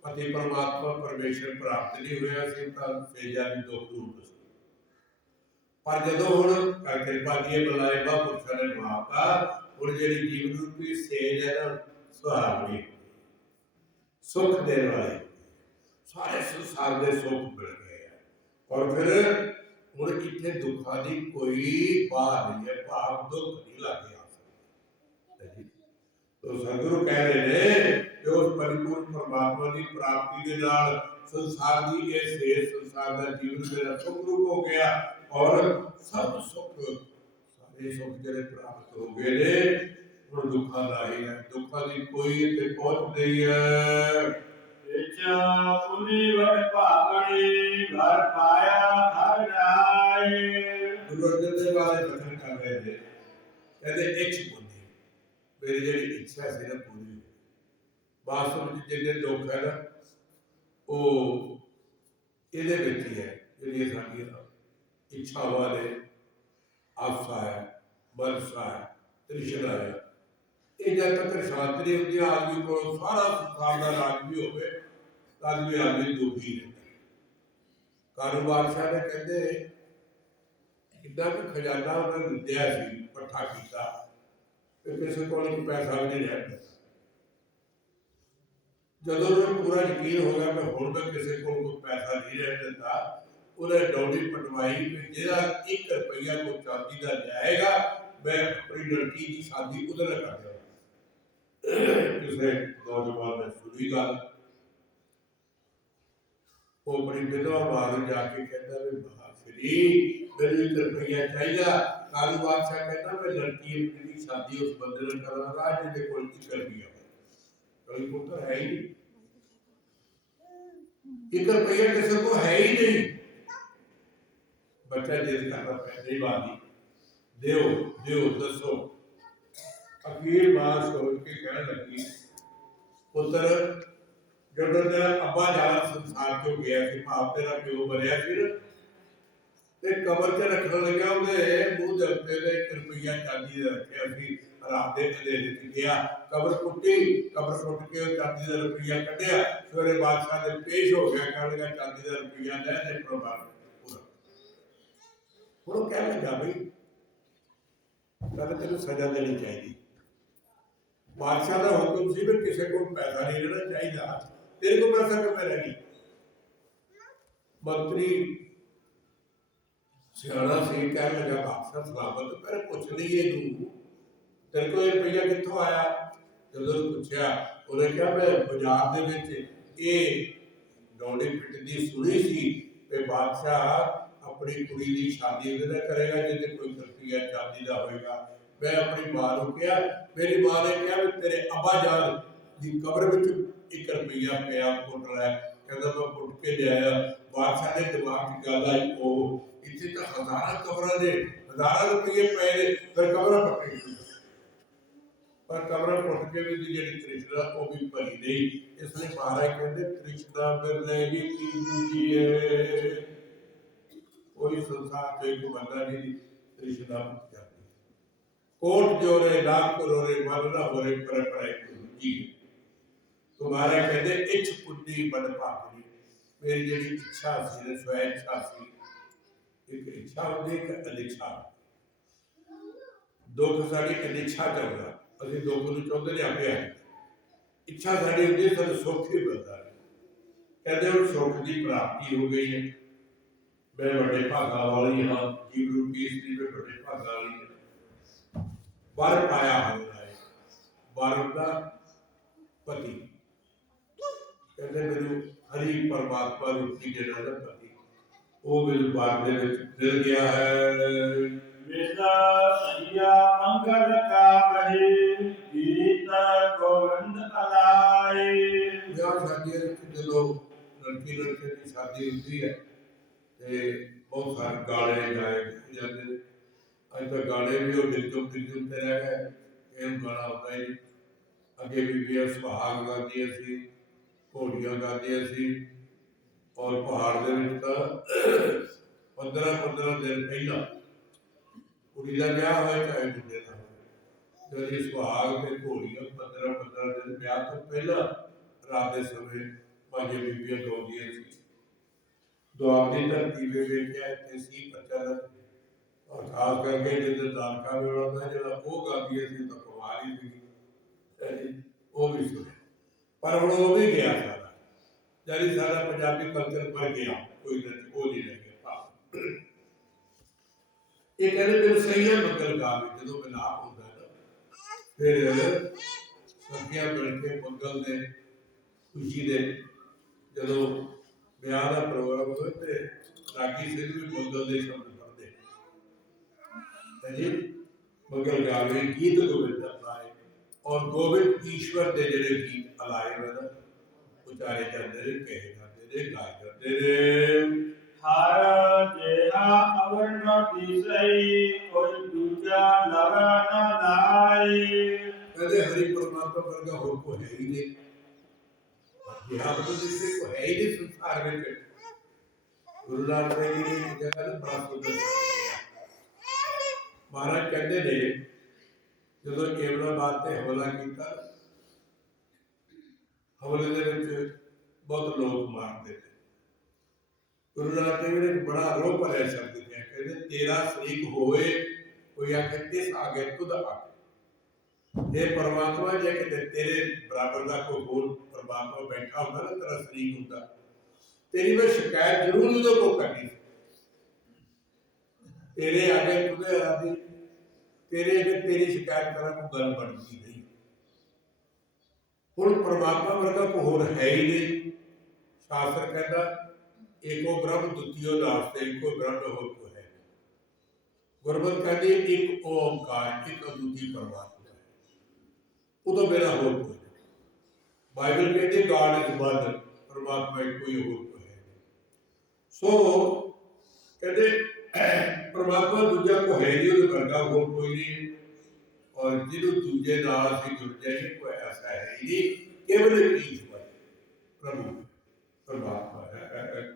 ਪਤੀ ਪਰਮਾਤਮਾ ਪਰਮੇਸ਼ਰ ਪ੍ਰਾਪਤ ਨਹੀਂ ਹੋਇਆ ਸੀ ਤਾਂ ਸੇਜਾ ਦੀ ਦੁੱਖ ਰੂਪ ਸੀ, ਪਰ ਜਦੋਂ ਹੁਣ ਕਿਰਪਾ ਦੀ ਬੁਲਾਏ ਮਹਾਂਪੁਰਸ਼ਾਂ ਨੇ ਬਣਾਤਾ, ਹੁਣ ਜਿਹੜੀ ਜੀਵਨ ਰੂਪੀ ਸੇਜ ਹੈ ਨਾ, ਸੁਹਾਵਣੀ, ਸੁੱਖ ਦੇਣ ਵਾਲੇ, ਸਾਰੇ ਸੰਸਾਰ ਦੇ ਸੁੱਖ ਮਿਲ ਗਏ ਆ। ਔਰ ਫਿਰ ਹੁਣ ਇੱਥੇ ਦੁੱਖਾਂ ਦੀ ਕੋਈ ਬਾਤ ਨਹੀਂ ਹੈ, ਭਾਵ ਦੁੱਖ ਨਹੀਂ ਲੱਗੇ ਆ ਸਕਦੇ। ਤੋ ਸਤਿਗੁਰੂ ਕਹਿ ਰਹੇ ਨੇ ਕਿ ਉਸ ਪਰਿਪੂਰਨ ਪਰਮਾਤਮਾ ਦੀ ਪ੍ਰਾਪਤੀ ਦੇ ਨਾਲ ਸੰਸਾਰ ਦੀ ਇਹ ਸੇਜ, ਸੰਸਾਰ ਦਾ ਜੀਵਨ ਮੇਰਾ ਸੁੱਖ ਰੂਪ ਹੋ ਗਿਆ, ਔਰ ਸਭ ਸੁੱਖ, ਸਾਰੇ ਸੁੱਖ ਜਿਹੜੇ ਪ੍ਰਾਪਤ ਹੋ ਗਏ ਨੇ, ਹੁਣ ਦੁੱਖਾਂ ਦਾ ਹੀ ਹੈ, ਦੁੱਖਾਂ ਦੀ ਕੋਈ ਇੱਥੇ ਪਹੁੰਚ ਨਹੀਂ ਹੈ। ਵਿਚਾ ਪੁਨੀ ਵਡ ਭਾਗਣੀ, ਘਰ ਪਾਇਆ ਹਰ ਜਾਏ। ਗੁਰੂ ਅਰਜਨ ਦੇਵ ਵਾਲੇ ਕਥਨ ਕਰ ਰਹੇ ਨੇ, ਕਹਿੰਦੇ ਇੱਛ ਪੁਨੀ, ਮੇਰੀ ਜਿਹੜੀ ਇੱਛਾ ਸੀ ਨਾ ਪੂਰੀ ਹੋਈ। ਵਾਸਤਵ ਵਿੱਚ ਜਿਹੜੇ ਦੁੱਖ ਹੈ ਨਾ, ਉਹ ਇਹਦੇ ਵਿੱਚ ਹੀ ਹੈ, ਜਿਹੜੀਆਂ ਸਾਡੀਆਂ ਇੱਛਾਵਾਂ ਨੇ, ਆਸਾ ਹੈ, ਮਨਸਾ ਹੈ, ਤ੍ਰਿਸ਼ਨਾ ਹੈ, ਇਹ ਜਦ ਤੱਕ ਸ਼ਾਂਤ ਨਹੀਂ ਹੁੰਦੀ, ਆਦਮੀ ਕੋਲ ਸਾਰਾ ਸੰਸਾਰ ਦਾ ਰਾਜ ਵੀ ਹੋਵੇ ਤਾਂ ਵੀ ਆਦਮੀ ਦੁਖੀ ਰਹਿੰਦਾ। ਕਾਰੋਬਾਰ ਸਾਹਿਬ ਨੇ ਕਹਿੰਦੇ ਕਿੱਦਾਂ ਕਿ ਖਜ਼ਾਨਾ ਉਹਨਾਂ ਨੇ ਦਿੱਤਾ ਸੀ, ਇਕੱਠਾ ਕੀਤਾ, ਤੇ ਕਿਸੇ ਕੋਲ ਇੱਕ ਪੈਸਾ ਵੀ ਨਹੀਂ ਰਹਿ ਪਿਆ। ਜਦੋਂ ਉਹਨੂੰ ਪੂਰਾ ਯਕੀਨ ਹੋ ਗਿਆ ਕਿ ਹੁਣ ਮੈਂ ਕਿਸੇ ਕੋਲ ਕੋਈ ਪੈਸਾ ਨਹੀਂ ਰਹਿ ਦਿੰਦਾ, ਉਹਨੇ ਡੌਡੀ ਪਟਵਾਈ ਕਿ ਜਿਹੜਾ 1 ਰੁਪਈਆ ਕੋਈ ਚਾਂਦੀ ਦਾ ਲਿਆਏਗਾ ਮੈਂ ਆਪਣੀ ਲੜਕੀ ਦੀ ਸ਼ਾਦੀ ਉਹਦੇ ਨਾਲ ਕਰ ਦਿਆਂਗਾ। ਕਿਸੇ ਨੌਜਵਾਨ ਨੇ ਸੁਣੀ ਗੱਲ, ਉਹ ਆਪਣੀ ਵਿਧਵਾ ਮਾਂ ਨੂੰ ਜਾ ਕੇ ਕਹਿੰਦਾ ਵੀ ਮਹਾਸ਼ਰੀ ਮੈਨੂੰ 1 ਰੁਪਈਆ ਚਾਹੀਦਾ। ਕਾਲੂ ਬਾਦਸ਼ਾਹ ਕਹਿੰਦਾ ਮੈਂ ਲੜਕੀ ਆਪਣੀ ਦੀ ਸ਼ਾਦੀ ਉਸ ਬੰਦੇ ਨਾਲ ਕਰਾਂਗਾ ਜਿਹਦੇ ਕੋਲ 1 ਰੁਪਈਆ ਕੋਈ ਪੁੱਤਰ ਹੈ ਹੀ ਨਹੀਂ, 1 ਰੁਪਈਆ ਕਿਸੇ को है ही नहीं। बच्चा जिद करना पहले वाली देव देव दसो। अखीर मां सोच के कहने लगी पुत्र जब तेरा अब्बा जान संसार चो गया सी, भाव तेरा प्यो मरिया सी ते कबर च रखने लग्या ਉਹਦੇ ਮੂੰਹ ਦੇ ਉੱਤੇ 1 ਰੁਪਈਆ ਚਾਂਦੀ ਦਾ ਰੱਖਿਆ ਸੀ। रात के अंधेरे च गया, कबर कुटी, कबर कुट के चांदी का रुपया कढ़िया, सवेरे बादशाह दे पेश हो गया, कह लगा चांदी का रुपया ले ते परिवार पूरा। हुण कह लगा भाई कहते तेन सजा देनी चाहिए। बादशाह का हुक्म सी भी किसी को पैसा नहीं लेना चाहिए, तेरे को पैसा क्यों रह गई। मंत्री सियाणा से कह लगा बादशाह सलामत, पर पुछ लीए नूं तेरे को 1 रुपया कित्थों आया। जदों पूछया उन्हें कहा मैं बाजार दे विच ये डौली पिटदी सुनी सी कि बादशाह अपनी कुड़ी की शादी उहदे नाल करेगा जिहदे कोई रुपया चांदी दा होएगा। मैं अपनी मां नूं कहा, मेरी मां ने कहा भी तेरे अब्बा जान दी कब्र विच 1 रुपया पिया पुट लै। कहंदा मैं पुट के लिआया। बादशाह दे दिमाग च गल आई, ओ इत्थे तां हज़ारां कब्रां ने, हज़ारां रुपये पे ने, फिर कब्रां पट्टी पर कब्र पुट के भी जी तृष्णा वो भी भरी नहीं। इसलिए महाराज कहते तृष्णा बिरले ही की दूजी है, कोई संसार से एक बंदा नहीं तृष्णा मुक्त जाती। कोट जोरे लाख करोड़े मन न होरे पर एक दूजी। तो महाराज कहते इच्छ पुण्य बड़ भागनी, मेरी जी इच्छा सी स्व इच्छा सी, एक इच्छा होती एक अनिच्छा। दुख साड़ी अनिच्छा करना, ਅਸੀਂ ਦੁੱਖ ਨੂੰ ਚਾਹੁੰਦੇ ਨੇ ਆਪੇ ਆ, ਇੱਛਾ ਸਾਡੀ ਹੁੰਦੀ ਹੈ ਸਾਨੂੰ ਸੁੱਖ ਹੀ ਮਿਲਦਾ ਹੈ। ਕਹਿੰਦੇ ਹੁਣ ਸੁੱਖ ਦੀ ਪ੍ਰਾਪਤੀ ਹੋ ਗਈ ਹੈ, ਮੈਂ ਵੱਡੇ ਭਾਗਾਂ ਵਾਲੀ ਹਾਂ, ਜੀਵ ਰੂਪੀ ਇਸਤਰੀ ਮੈਂ ਵੱਡੇ ਭਾਗਾਂ ਵਾਲੀ ਹਾਂ। ਵਰ ਪਾਇਆ ਹੋਇਆ ਹੈ, ਵਰ ਦਾ ਪਤੀ ਕਹਿੰਦੇ ਮੈਨੂੰ ਹਰੀ ਪਰਮਾਤਮਾ ਰੂਪੀ ਜਿਹੜਾ ਦਾ ਪਤੀ ਉਹ ਮੈਨੂੰ ਵਰ ਦੇ ਵਿੱਚ ਮਿਲ ਗਿਆ ਹੈ। वेदा सैया मंगल का बहे गीत गोविंद अलाए। ब्याह शादी जो लड़की लड़के की शादी होती है ते बहुत सारे गाने गाए जाते हैं। अज तक गाने भी वो दिलचुम ते रह गए, एम गाना होता ही अगे बीबियां सुहाग गादियां सी, घोड़ियां गादियां सी, और पहाड़ दे विच तां 15-15 दिन पहला कुड़ी का ब्याह हो चाहे मुंडे का हो, जब सुहाग ते घोड़ियां 15-15 दिन ब्याह तो पहला रात के समय मांझे बीबियां गाउंदियां सी। दुआर की धरती में वेखिया इत्थे सी प्रचलन, और खास करके जिस दानका मेला होंदा जिहड़ा वो गाउंदियां सी तां कमाल ही सी, वो भी सुने। पर हुण वो भी गया सारा, जारी सारा पंजाबी कल्चर पर गया, कोई वो नहीं रह गया। ये कहते मेरे सही है मंगल गावे जो मिलाप होता है ना, फिर सखियां मिलके मंगल ने खुशी दे जो ब्याह का प्रोग्राम हो तो रागी सिंह भी मंगल के शब्द पढ़ते जी, मंगल गावे गीत गोविंद अलाए, और गोविंद ईश्वर के जेडे गीत अलाए ना उचारे जाते रहे, कहे जाते रहे, गाए जाते रहे। हर जेहा अवर न दिसई, कोई दूजा लव न लाए। कहते हरि परमात्मा वर्गा होर को है ही नहीं, यहाँ तो जिससे को है ही नहीं संसार में। ਗੁਰੂ ਨਾਨਕ ਦੇਵ ਜੀ ਦੀ ਜਗ੍ਹਾ ਨੂੰ ਬੜਾ ਸੁੰਦਰ ਮਹਾਰਾਜ ਕਹਿੰਦੇ ਨੇ ਜਦੋਂ ਕੇਵਲਾਬਾਦ ਤੇ ਹਮਲਾ ਕੀਤਾ, ਹਮਲੇ ਦੇ ਵਿੱਚ ਬਹੁਤ ਲੋਕ ਮਾਰਦੇ ਨੇ। ਗੁਰੂ ਨਾਨਕ ਦੇਵ ਨੇ ਬੜਾ ਰੋਹ ਭਰਿਆ ਸ਼ਬਦ ਕਿਹਾ, ਕਹਿੰਦੇ ਤੇਰਾ ਸ਼ਰੀਕ ਹੋਏ ਕੋਈ ਆਖੇ ਤਿਸ ਆਗੇ ਤੁਧ ਆਗੇ। ਇਹ ਪਰਮਾਤਮਾ ਜੇ ਕਿਤੇ ਤੇਰੇ ਬਰਾਬਰ ਦਾ ਕੋਈ ਹੋਰ ਪਰਮਾਤਮਾ ਬੈਠਾ ਹੁੰਦਾ ਨਾ, ਤੇਰਾ ਸ਼ਰੀਕ ਹੁੰਦਾ, तेरी मैं शिकायत जरूर उदों को करनी, तेरे आगे तुझे आदि तेरे अगे तेरी शिकायत करा को गल बनती नहीं। हुण परमात्मा वर्गा को होर है ही नहीं। शास्त्र कहता एको ब्रह्म द्वितीयो नास्ते, एको ब्रह्म होर को है। गुरमत कहती एक ओंकार, एक अद्वितीय परमात्मा है, उदों मेरा होर कोई नहीं। बाइबल कहती गॉड इज वन, परमात्मा एक कोई होर सो कहते परमात्मा दूजा को है नहीं, वो वर्गा होर कोई नहीं। और जिन्हों दूजे नाल से जुड़ जाए कोई ऐसा है ही नहीं, केवल एक ईश्वर प्रभु परमात्मा है।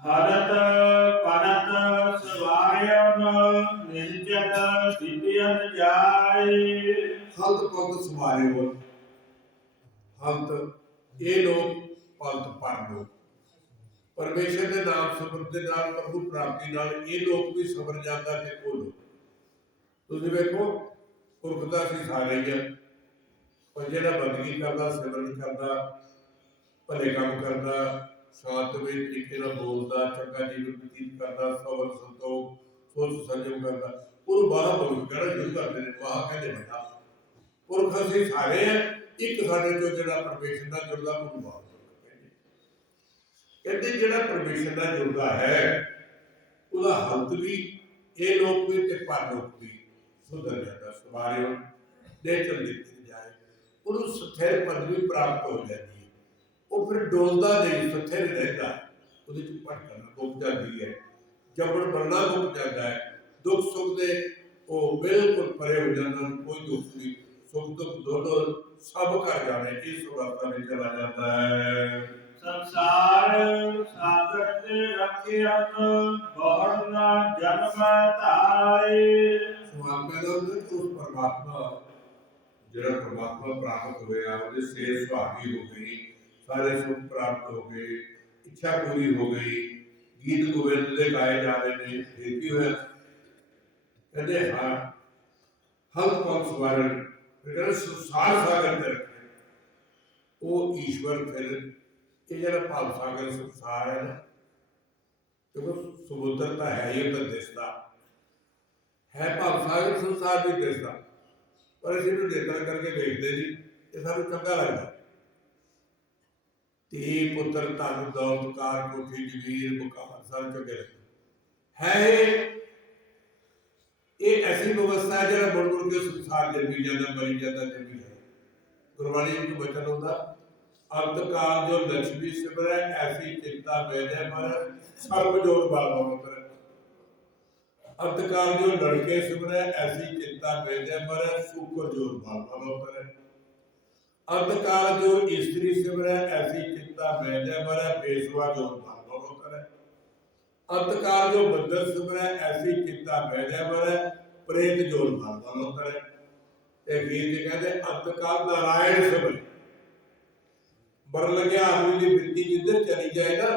हरत पनत सवायम निजत सिद्धियन जाए। हल्त पग सवारे हो, हल्त ये लोग पलत पर लोग परमेश्वर के नाम सिमरन के नाल प्रभु प्राप्ति नाल ये लोग भी सबर जाता है। वो लोग तुसीं वेखो पुरखता सी सारे ही, पर जिहड़ा बंदगी करदा, सिमरन करदा, भले काम करदा, शांतमय तरीके नाल बोलदा, चंगा जीवन बतीत करदा, सबर संतोख सोच संयम करदा, उहनूं बाहर पुरख कहना शुरू करदे ने। बाहर कहंदे बेटा पुरख असीं सारे हैं, एक साडे चों जिहड़ा परमेश्वर नाल जुड़दा उहनूं बाहर कहते जिहड़ा परमेश्वर नाल जुड़दा है उहदा हल्त भी ये लोग भी ते परलोक भी सुधर जाता। सवारे दे चल दित्ती जाए, उहनूं स्थिर पदवी प्राप्त हो जाती है। वो फिर डोलदा नहीं, स्थिर रहता है, उहदे च भटकना मुक जाती है, जबड़ बनना मुक जाता है, दुख सुख दे वो बिल्कुल परे हो जाना, कोई दुख नहीं, सुख दुख दोनों सब कर जाने इस अवस्था में चला जाता है। संसार सागर ते रखियत बहु न जन्म ताए। उस परमात्मा जिहड़ा परमात्मा प्राप्त होया, उहदे सेर सुहागी हो गई, सारे सुख प्राप्त हो गए, इच्छा पूरी हो गई, गीत गोविंद दे गाए जा रहे हैं, फिर की होया कहते हाँ हल पग सवारन फिर संसार सागर ते रखे। वो ईश्वर फिर ये जरा भाव सागर संसार है ना, देखो समुद्र तो है ही उधर दिसदा है, भाव सागर संसार भी दिसदा, पर इसी को देखा करके देखते नहीं, ये सानू चंगा लगता। धी पुत्र धन दौलत कार कोठी जमीर मकान सब चंगे लगते है। ये ऐसी व्यवस्था है जरा मुड़ मुड़ के संसार जमी जाता, मरी जाता, जमी जाता। गुरबाणी में वचन होता अंत काल जो लक्ष्मी सिमरै, ऐसी चिंता बैठे पर सर्व जोड़ बाबा उतरे। अंत काल जो लड़के सिमरै, ऐसी चिंता बैठे पर शुक्र जोड़ बाबा उतरे। अंत काल जो स्त्री सिमरै, ऐसी चिंता बैठे पर पेशवा जोड़ बाबा उतरे। अंत काल जो मंदिर सिमरै, ऐसी चिंता बैठे पर प्रेत जोड़ बाबा उतरे। एक गीत कहते अंत काल नारायण सिमरै, मर लगे आदमी की वृत्ति जिधर चली जाए ना,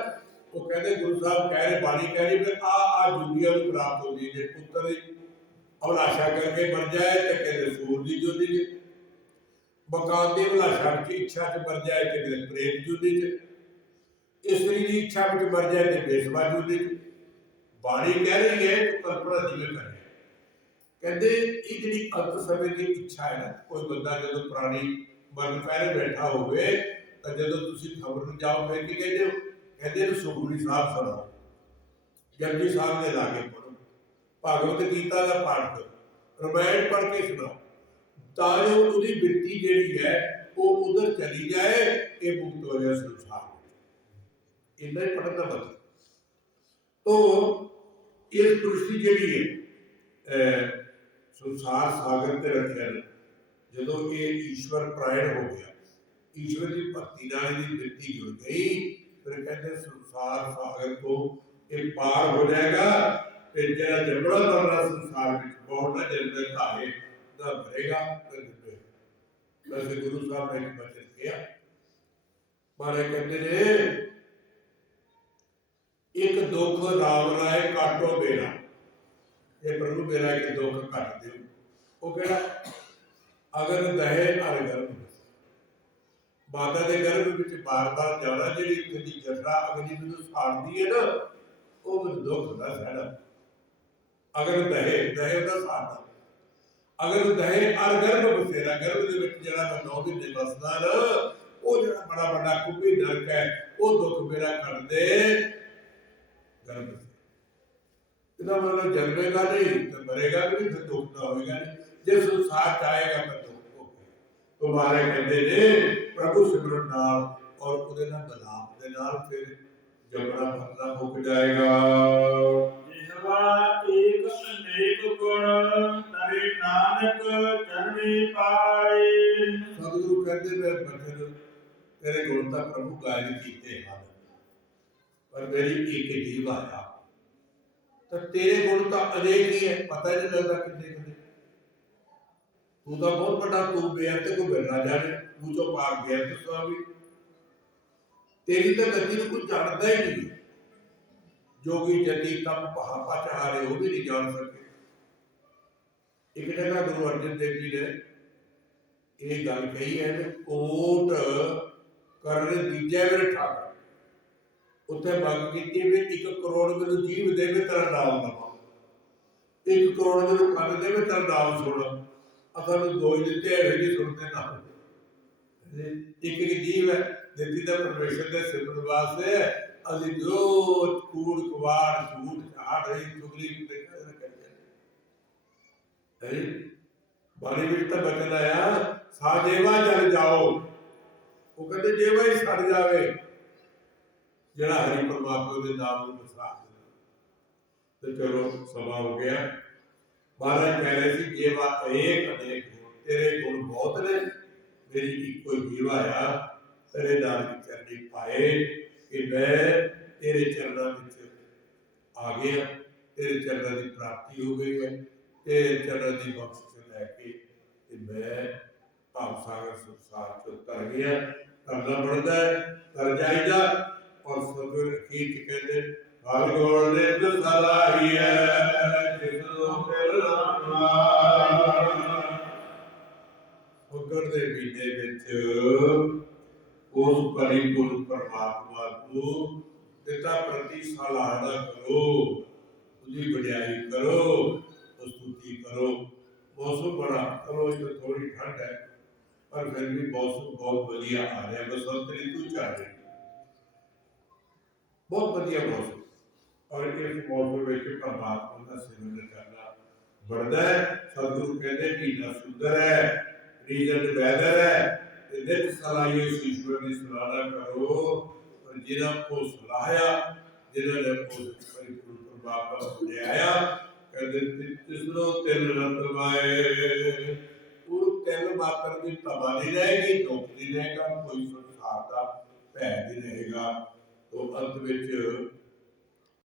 वो कहते गुरु साहब कह रहे, बाणी कह रही फिर आ दुनिया को प्राप्त हो गई। पुत्र अभिलाषा करके मर जाए तो कहते सूर की जोनी च, मकान की अभिलाषा की इच्छा च मर जाए तो कहते प्रेत जोनी च, स्त्री की इच्छा में मर जाए तो बेसवा जोनी च। बाणी कह रही है तो कल्पना जिवें कर रहे कहते ये जी अंत समय की इच्छा है ना, कोई बंदा जो पुरानी मरण पहले बैठा होवे तो जो तुम खबर में जाओ फिर कहते हो, कहते सुखमनी साहब सुनाओ, जपजी साहब के लागे पढ़ो, भागवत गीता का पाठ करो, रामायण पढ़ के सुनाओ, ताकि उसकी वृत्ति जी है वो उधर चली जाए, ये मुक्त हो जाए संसार। इन्ना ही पढ़ने का मतलब। तो इस दृष्टि जी है संसार सागर ते रखे, जो ये ईश्वर प्रायण हो गया, ईश्वर की भक्ति नाल दी वृत्ति जुड़ गई, फिर कहते संसार सागर को एक पार हो जाएगा ते जरा जबड़ा मरना संसार में बहुत ना जन्म खाए ना भरेगा ना जन्मे। वैसे गुरु साहब ने एक वचन किया, मारे कहते ने एक दुख राम राय काटो बेड़ा, ये प्रभु मेरा एक दुख काट दे। वो कहना अगर दहे हर गर्भ माता के गर्भ ਵਿੱਚ बार-बार जाना ਜਿਹੜੀ ਇੱਥੇ ਦੀ ਜਠਰਾ ਅਗਨੀ ਨੂੰ ਸਾੜਦੀ ਹੈ ਨਾ ਉਹ ਮੈਨੂੰ ਦੁੱਖ ਹੁੰਦਾ ਸਾਡਾ। ਅਗਰ ਦਹੇ ਦਾ ਸਾੜਦਾ, ਅਗਰ ਦਹੇ ਹਰ ਗਰਭ ਬਸੇਰਾ, ਗਰਭ ਦੇ ਵਿੱਚ ਜਿਹੜਾ ਮੈਂ 9 ਮਹੀਨੇ ਬਸਦਾ ਨਾ ਉਹ ਜਿਹੜਾ ਬੜਾ ਵੱਡਾ ਕੁੱਬੀ ਨਰਕ ਹੈ ਉਹ ਦੁੱਖ ਮੇਰਾ ਕੱਢ ਦੇ ਗਰਭ से। ਇਹਦਾ ਮਤਲਬ ਜਨਮੇਗਾ नहीं तो मरेगा भी नहीं, फिर दुख ना होएगा नहीं। जे संसार चाहेगा तो दुख होगा। तुम्हारे कहते ने प्रभु सिमरन नाल और ਉਹਦੇ ਨਾਲ ਬਲਾਪ ਦੇ ਨਾਲ ਫਿਰ ਜਮਣਾ ਮਰਨਾ ਮੁੱਕ ਜਾਏਗਾ। ਜਿਹਵਾ ਏਕ ਅਨੇਕ ਗੁਣ ਤਰੇ ਨਾਨਕ ਚਰਣੀ ਪਾਏ। ਸਤਿਗੁਰੂ ਕਹਿੰਦੇ ਮੈਂ ਬਚਨ ਤੇਰੇ ਗੁਣ ਤਾਂ ਪ੍ਰਭੂ ਗਾਇਨ ਕੀਤੇ ਹਨ, ਪਰ ਮੇਰੀ ਇੱਕ ਜੀਵ ਆਇਆ ਤਾਂ ਤੇਰੇ ਗੁਣ ਤਾਂ ਅਨੇਕ ਹੀ ਹੈ, ਪਤਾ ਹੀ ਨਹੀਂ ਲੱਗਦਾ ਕਿੰਨੇ ਕਿੰਨੇ। ਤੂੰ ਤਾਂ ਬਹੁਤ ਵੱਡਾ, ਤੂੰ ਬੇਅੰਤ ਕੋ ਮਿਲਣਾ ਜਾਣੇ, ਤੂੰ ਜੋ ਪਾਰ ਬੇਅੰਤ ਸੁਆਮੀ, ਤੇਰੀ ਤਾਂ ਗਤੀ ਨੂੰ ਕੋਈ ਜਾਣਦਾ ਹੀ ਨਹੀਂ। ਜੋਗੀ ਜਤੀ ਤਪ ਭਾਪਾ ਚਾਰੇ ਉਹ ਵੀ ਨਹੀਂ ਜਾਣ ਸਕੇ। ਇੱਕ ਜਗ੍ਹਾ ਗੁਰੂ ਅਰਜਨ ਦੇਵ ਜੀ ਨੇ ਇਹ ਗੱਲ ਕਹੀ ਹੈ ਕਿ ਕੋਟ ਕਰਨ ਦੀਜੇ ਮੇਰੇ ਠਾਕ ਉੱਥੇ ਮੰਗ ਕੀਤੀ ਵੀ 1 ਕਰੋੜ ਮੈਨੂੰ ਜੀਵ ਦੇਵੇ ਤੇਰਾ ਨਾਮ ਲਵਾਂ, 1 ਕਰੋੜ ਮੈਨੂੰ ਕੰਨ ਦੇਵੇ ਤੇਰਾ ਨਾਮ ਸੁਣ। ਅਸਾਂ ਨੂੰ ਦੋ ਹੀ ਦਿੱਤੇ ਹੈ ਵੀ ਸੁਣਦੇ ਨਾ। ਇੱਕ ਜੀਵ ਹੈ ਦਿੱਤੀ ਤਾਂ ਪਰਮੇਸ਼ਰ ਦੇ ਸਿਮਰਨ ਵਾਸਤੇ, ਅਸੀਂ ਜੋ ਕੂੜ ਕਵਾੜ ਝੂਠ ਝਾੜ ਰਹੀ ਚੁਗਲੀ ਕਰਦੇ ਹੈ। ਬਾਣੀ ਵਿੱਚ ਤਾਂ ਬਚਨ ਆਇਆ ਸਾਜੇਵਾ ਜਲ ਜਾਓ, ਉਹ ਕਹਿੰਦੇ ਜੇਵਾ ਹੀ ਸੜ ਜਾਵੇ ਜਿਹੜਾ ਹਰੀ ਪਰਮਾਤਮਾ ਦੇ ਨਾਮ ਨੂੰ ਵਸਾ ਦੇ। ਤੇ ਚਲੋ ਸਮਾਂ ਹੋ ਗਿਆ। ਮਹਾਰਾਜ ਕਹਿ ਰਹੇ ਸੀ ਜੇਵਾ ਅਨੇਕ ਅਨੇਕ ਗੁਣ, ਤੇਰੇ ਗੁਣ ਬਹੁਤ ਨੇ, ਮੇਰੀ ਇੱਕੋ ਹੀ ਜੀਵਾ ਆ ਤੇਰੇ ਨਾਨਕ ਚਰਨੀ ਪਾਏ ਕਿ ਮੈਂ ਤੇਰੇ ਚਰਨਾਂ ਵਿੱਚ ਆ ਗਿਆ, ਤੇਰੇ ਚਰਨਾਂ ਦੀ ਪ੍ਰਾਪਤੀ ਹੋ ਗਈ ਹੈ, ਤੇਰੇ ਚਰਨਾਂ ਦੀ ਬਖਸ਼ਿਸ਼ ਲੈ ਕੇ ਤੇ ਮੈਂ ਭਾਵ ਸਾਗਰ ਸੰਸਾਰ ਚੋਂ ਤਰ ਗਿਆ। ਕਰਨਾ ਬਣਦਾ ਹੈ, ਤਰ ਜਾਈਦਾ। ਔਰ ਸਤਿਗੁਰ ਅਖੀਰ ਚ ਕਹਿੰਦੇ ਹਰ ਗੋਲ ਨਿਤ ਸਲਾਹੀਐ ਜਿਸ ਨੂੰ ਮਿਲ ਫੱਗਣ ਦੇ ਮਹੀਨੇ ਵਿੱਚ ਉਸ ਪਰਿਪੂਰਨ ਪਰਮਾਤਮਾ ਨੂੰ ਦਿੱਤਾ ਪ੍ਰਤੀ ਸਲਾਹਨਾ ਕਰੋ, ਉਹਦੀ ਵਡਿਆਈ ਕਰੋ, ਸਤੁਤੀ ਕਰੋ। ਮੌਸਮ ਬੜਾ ਕਰੋ, ਇੱਥੇ ਥੋੜੀ ਠੰਡ ਹੈ ਪਰ ਫਿਰ ਵੀ ਮੌਸਮ ਬਹੁਤ ਵਧੀਆ ਆ ਰਿਹਾ, ਬਸੰਤ ਰਿਤੂ ਚੱਲ ਰਹੀ, बहुत बढ़िया मौसम। और इस मौसम में परमात्मा का सिमरन करना बढ़ता है। सतगुरु कहते महीना सुंदर है, रीजन वैदर है, नित सलाहिए ईश्वर की सराहना करो। और जिन्होंने को सलाहिया, जिन्होंने उस परिपूर्ण परमात्मा को लिया कहते तिसरो तिल रतवाए, वो तिल मात्र की तबा नहीं रहेगी, दुख नहीं रहेगा, कोई संसार का भय नहीं रहेगा। तो अंत विच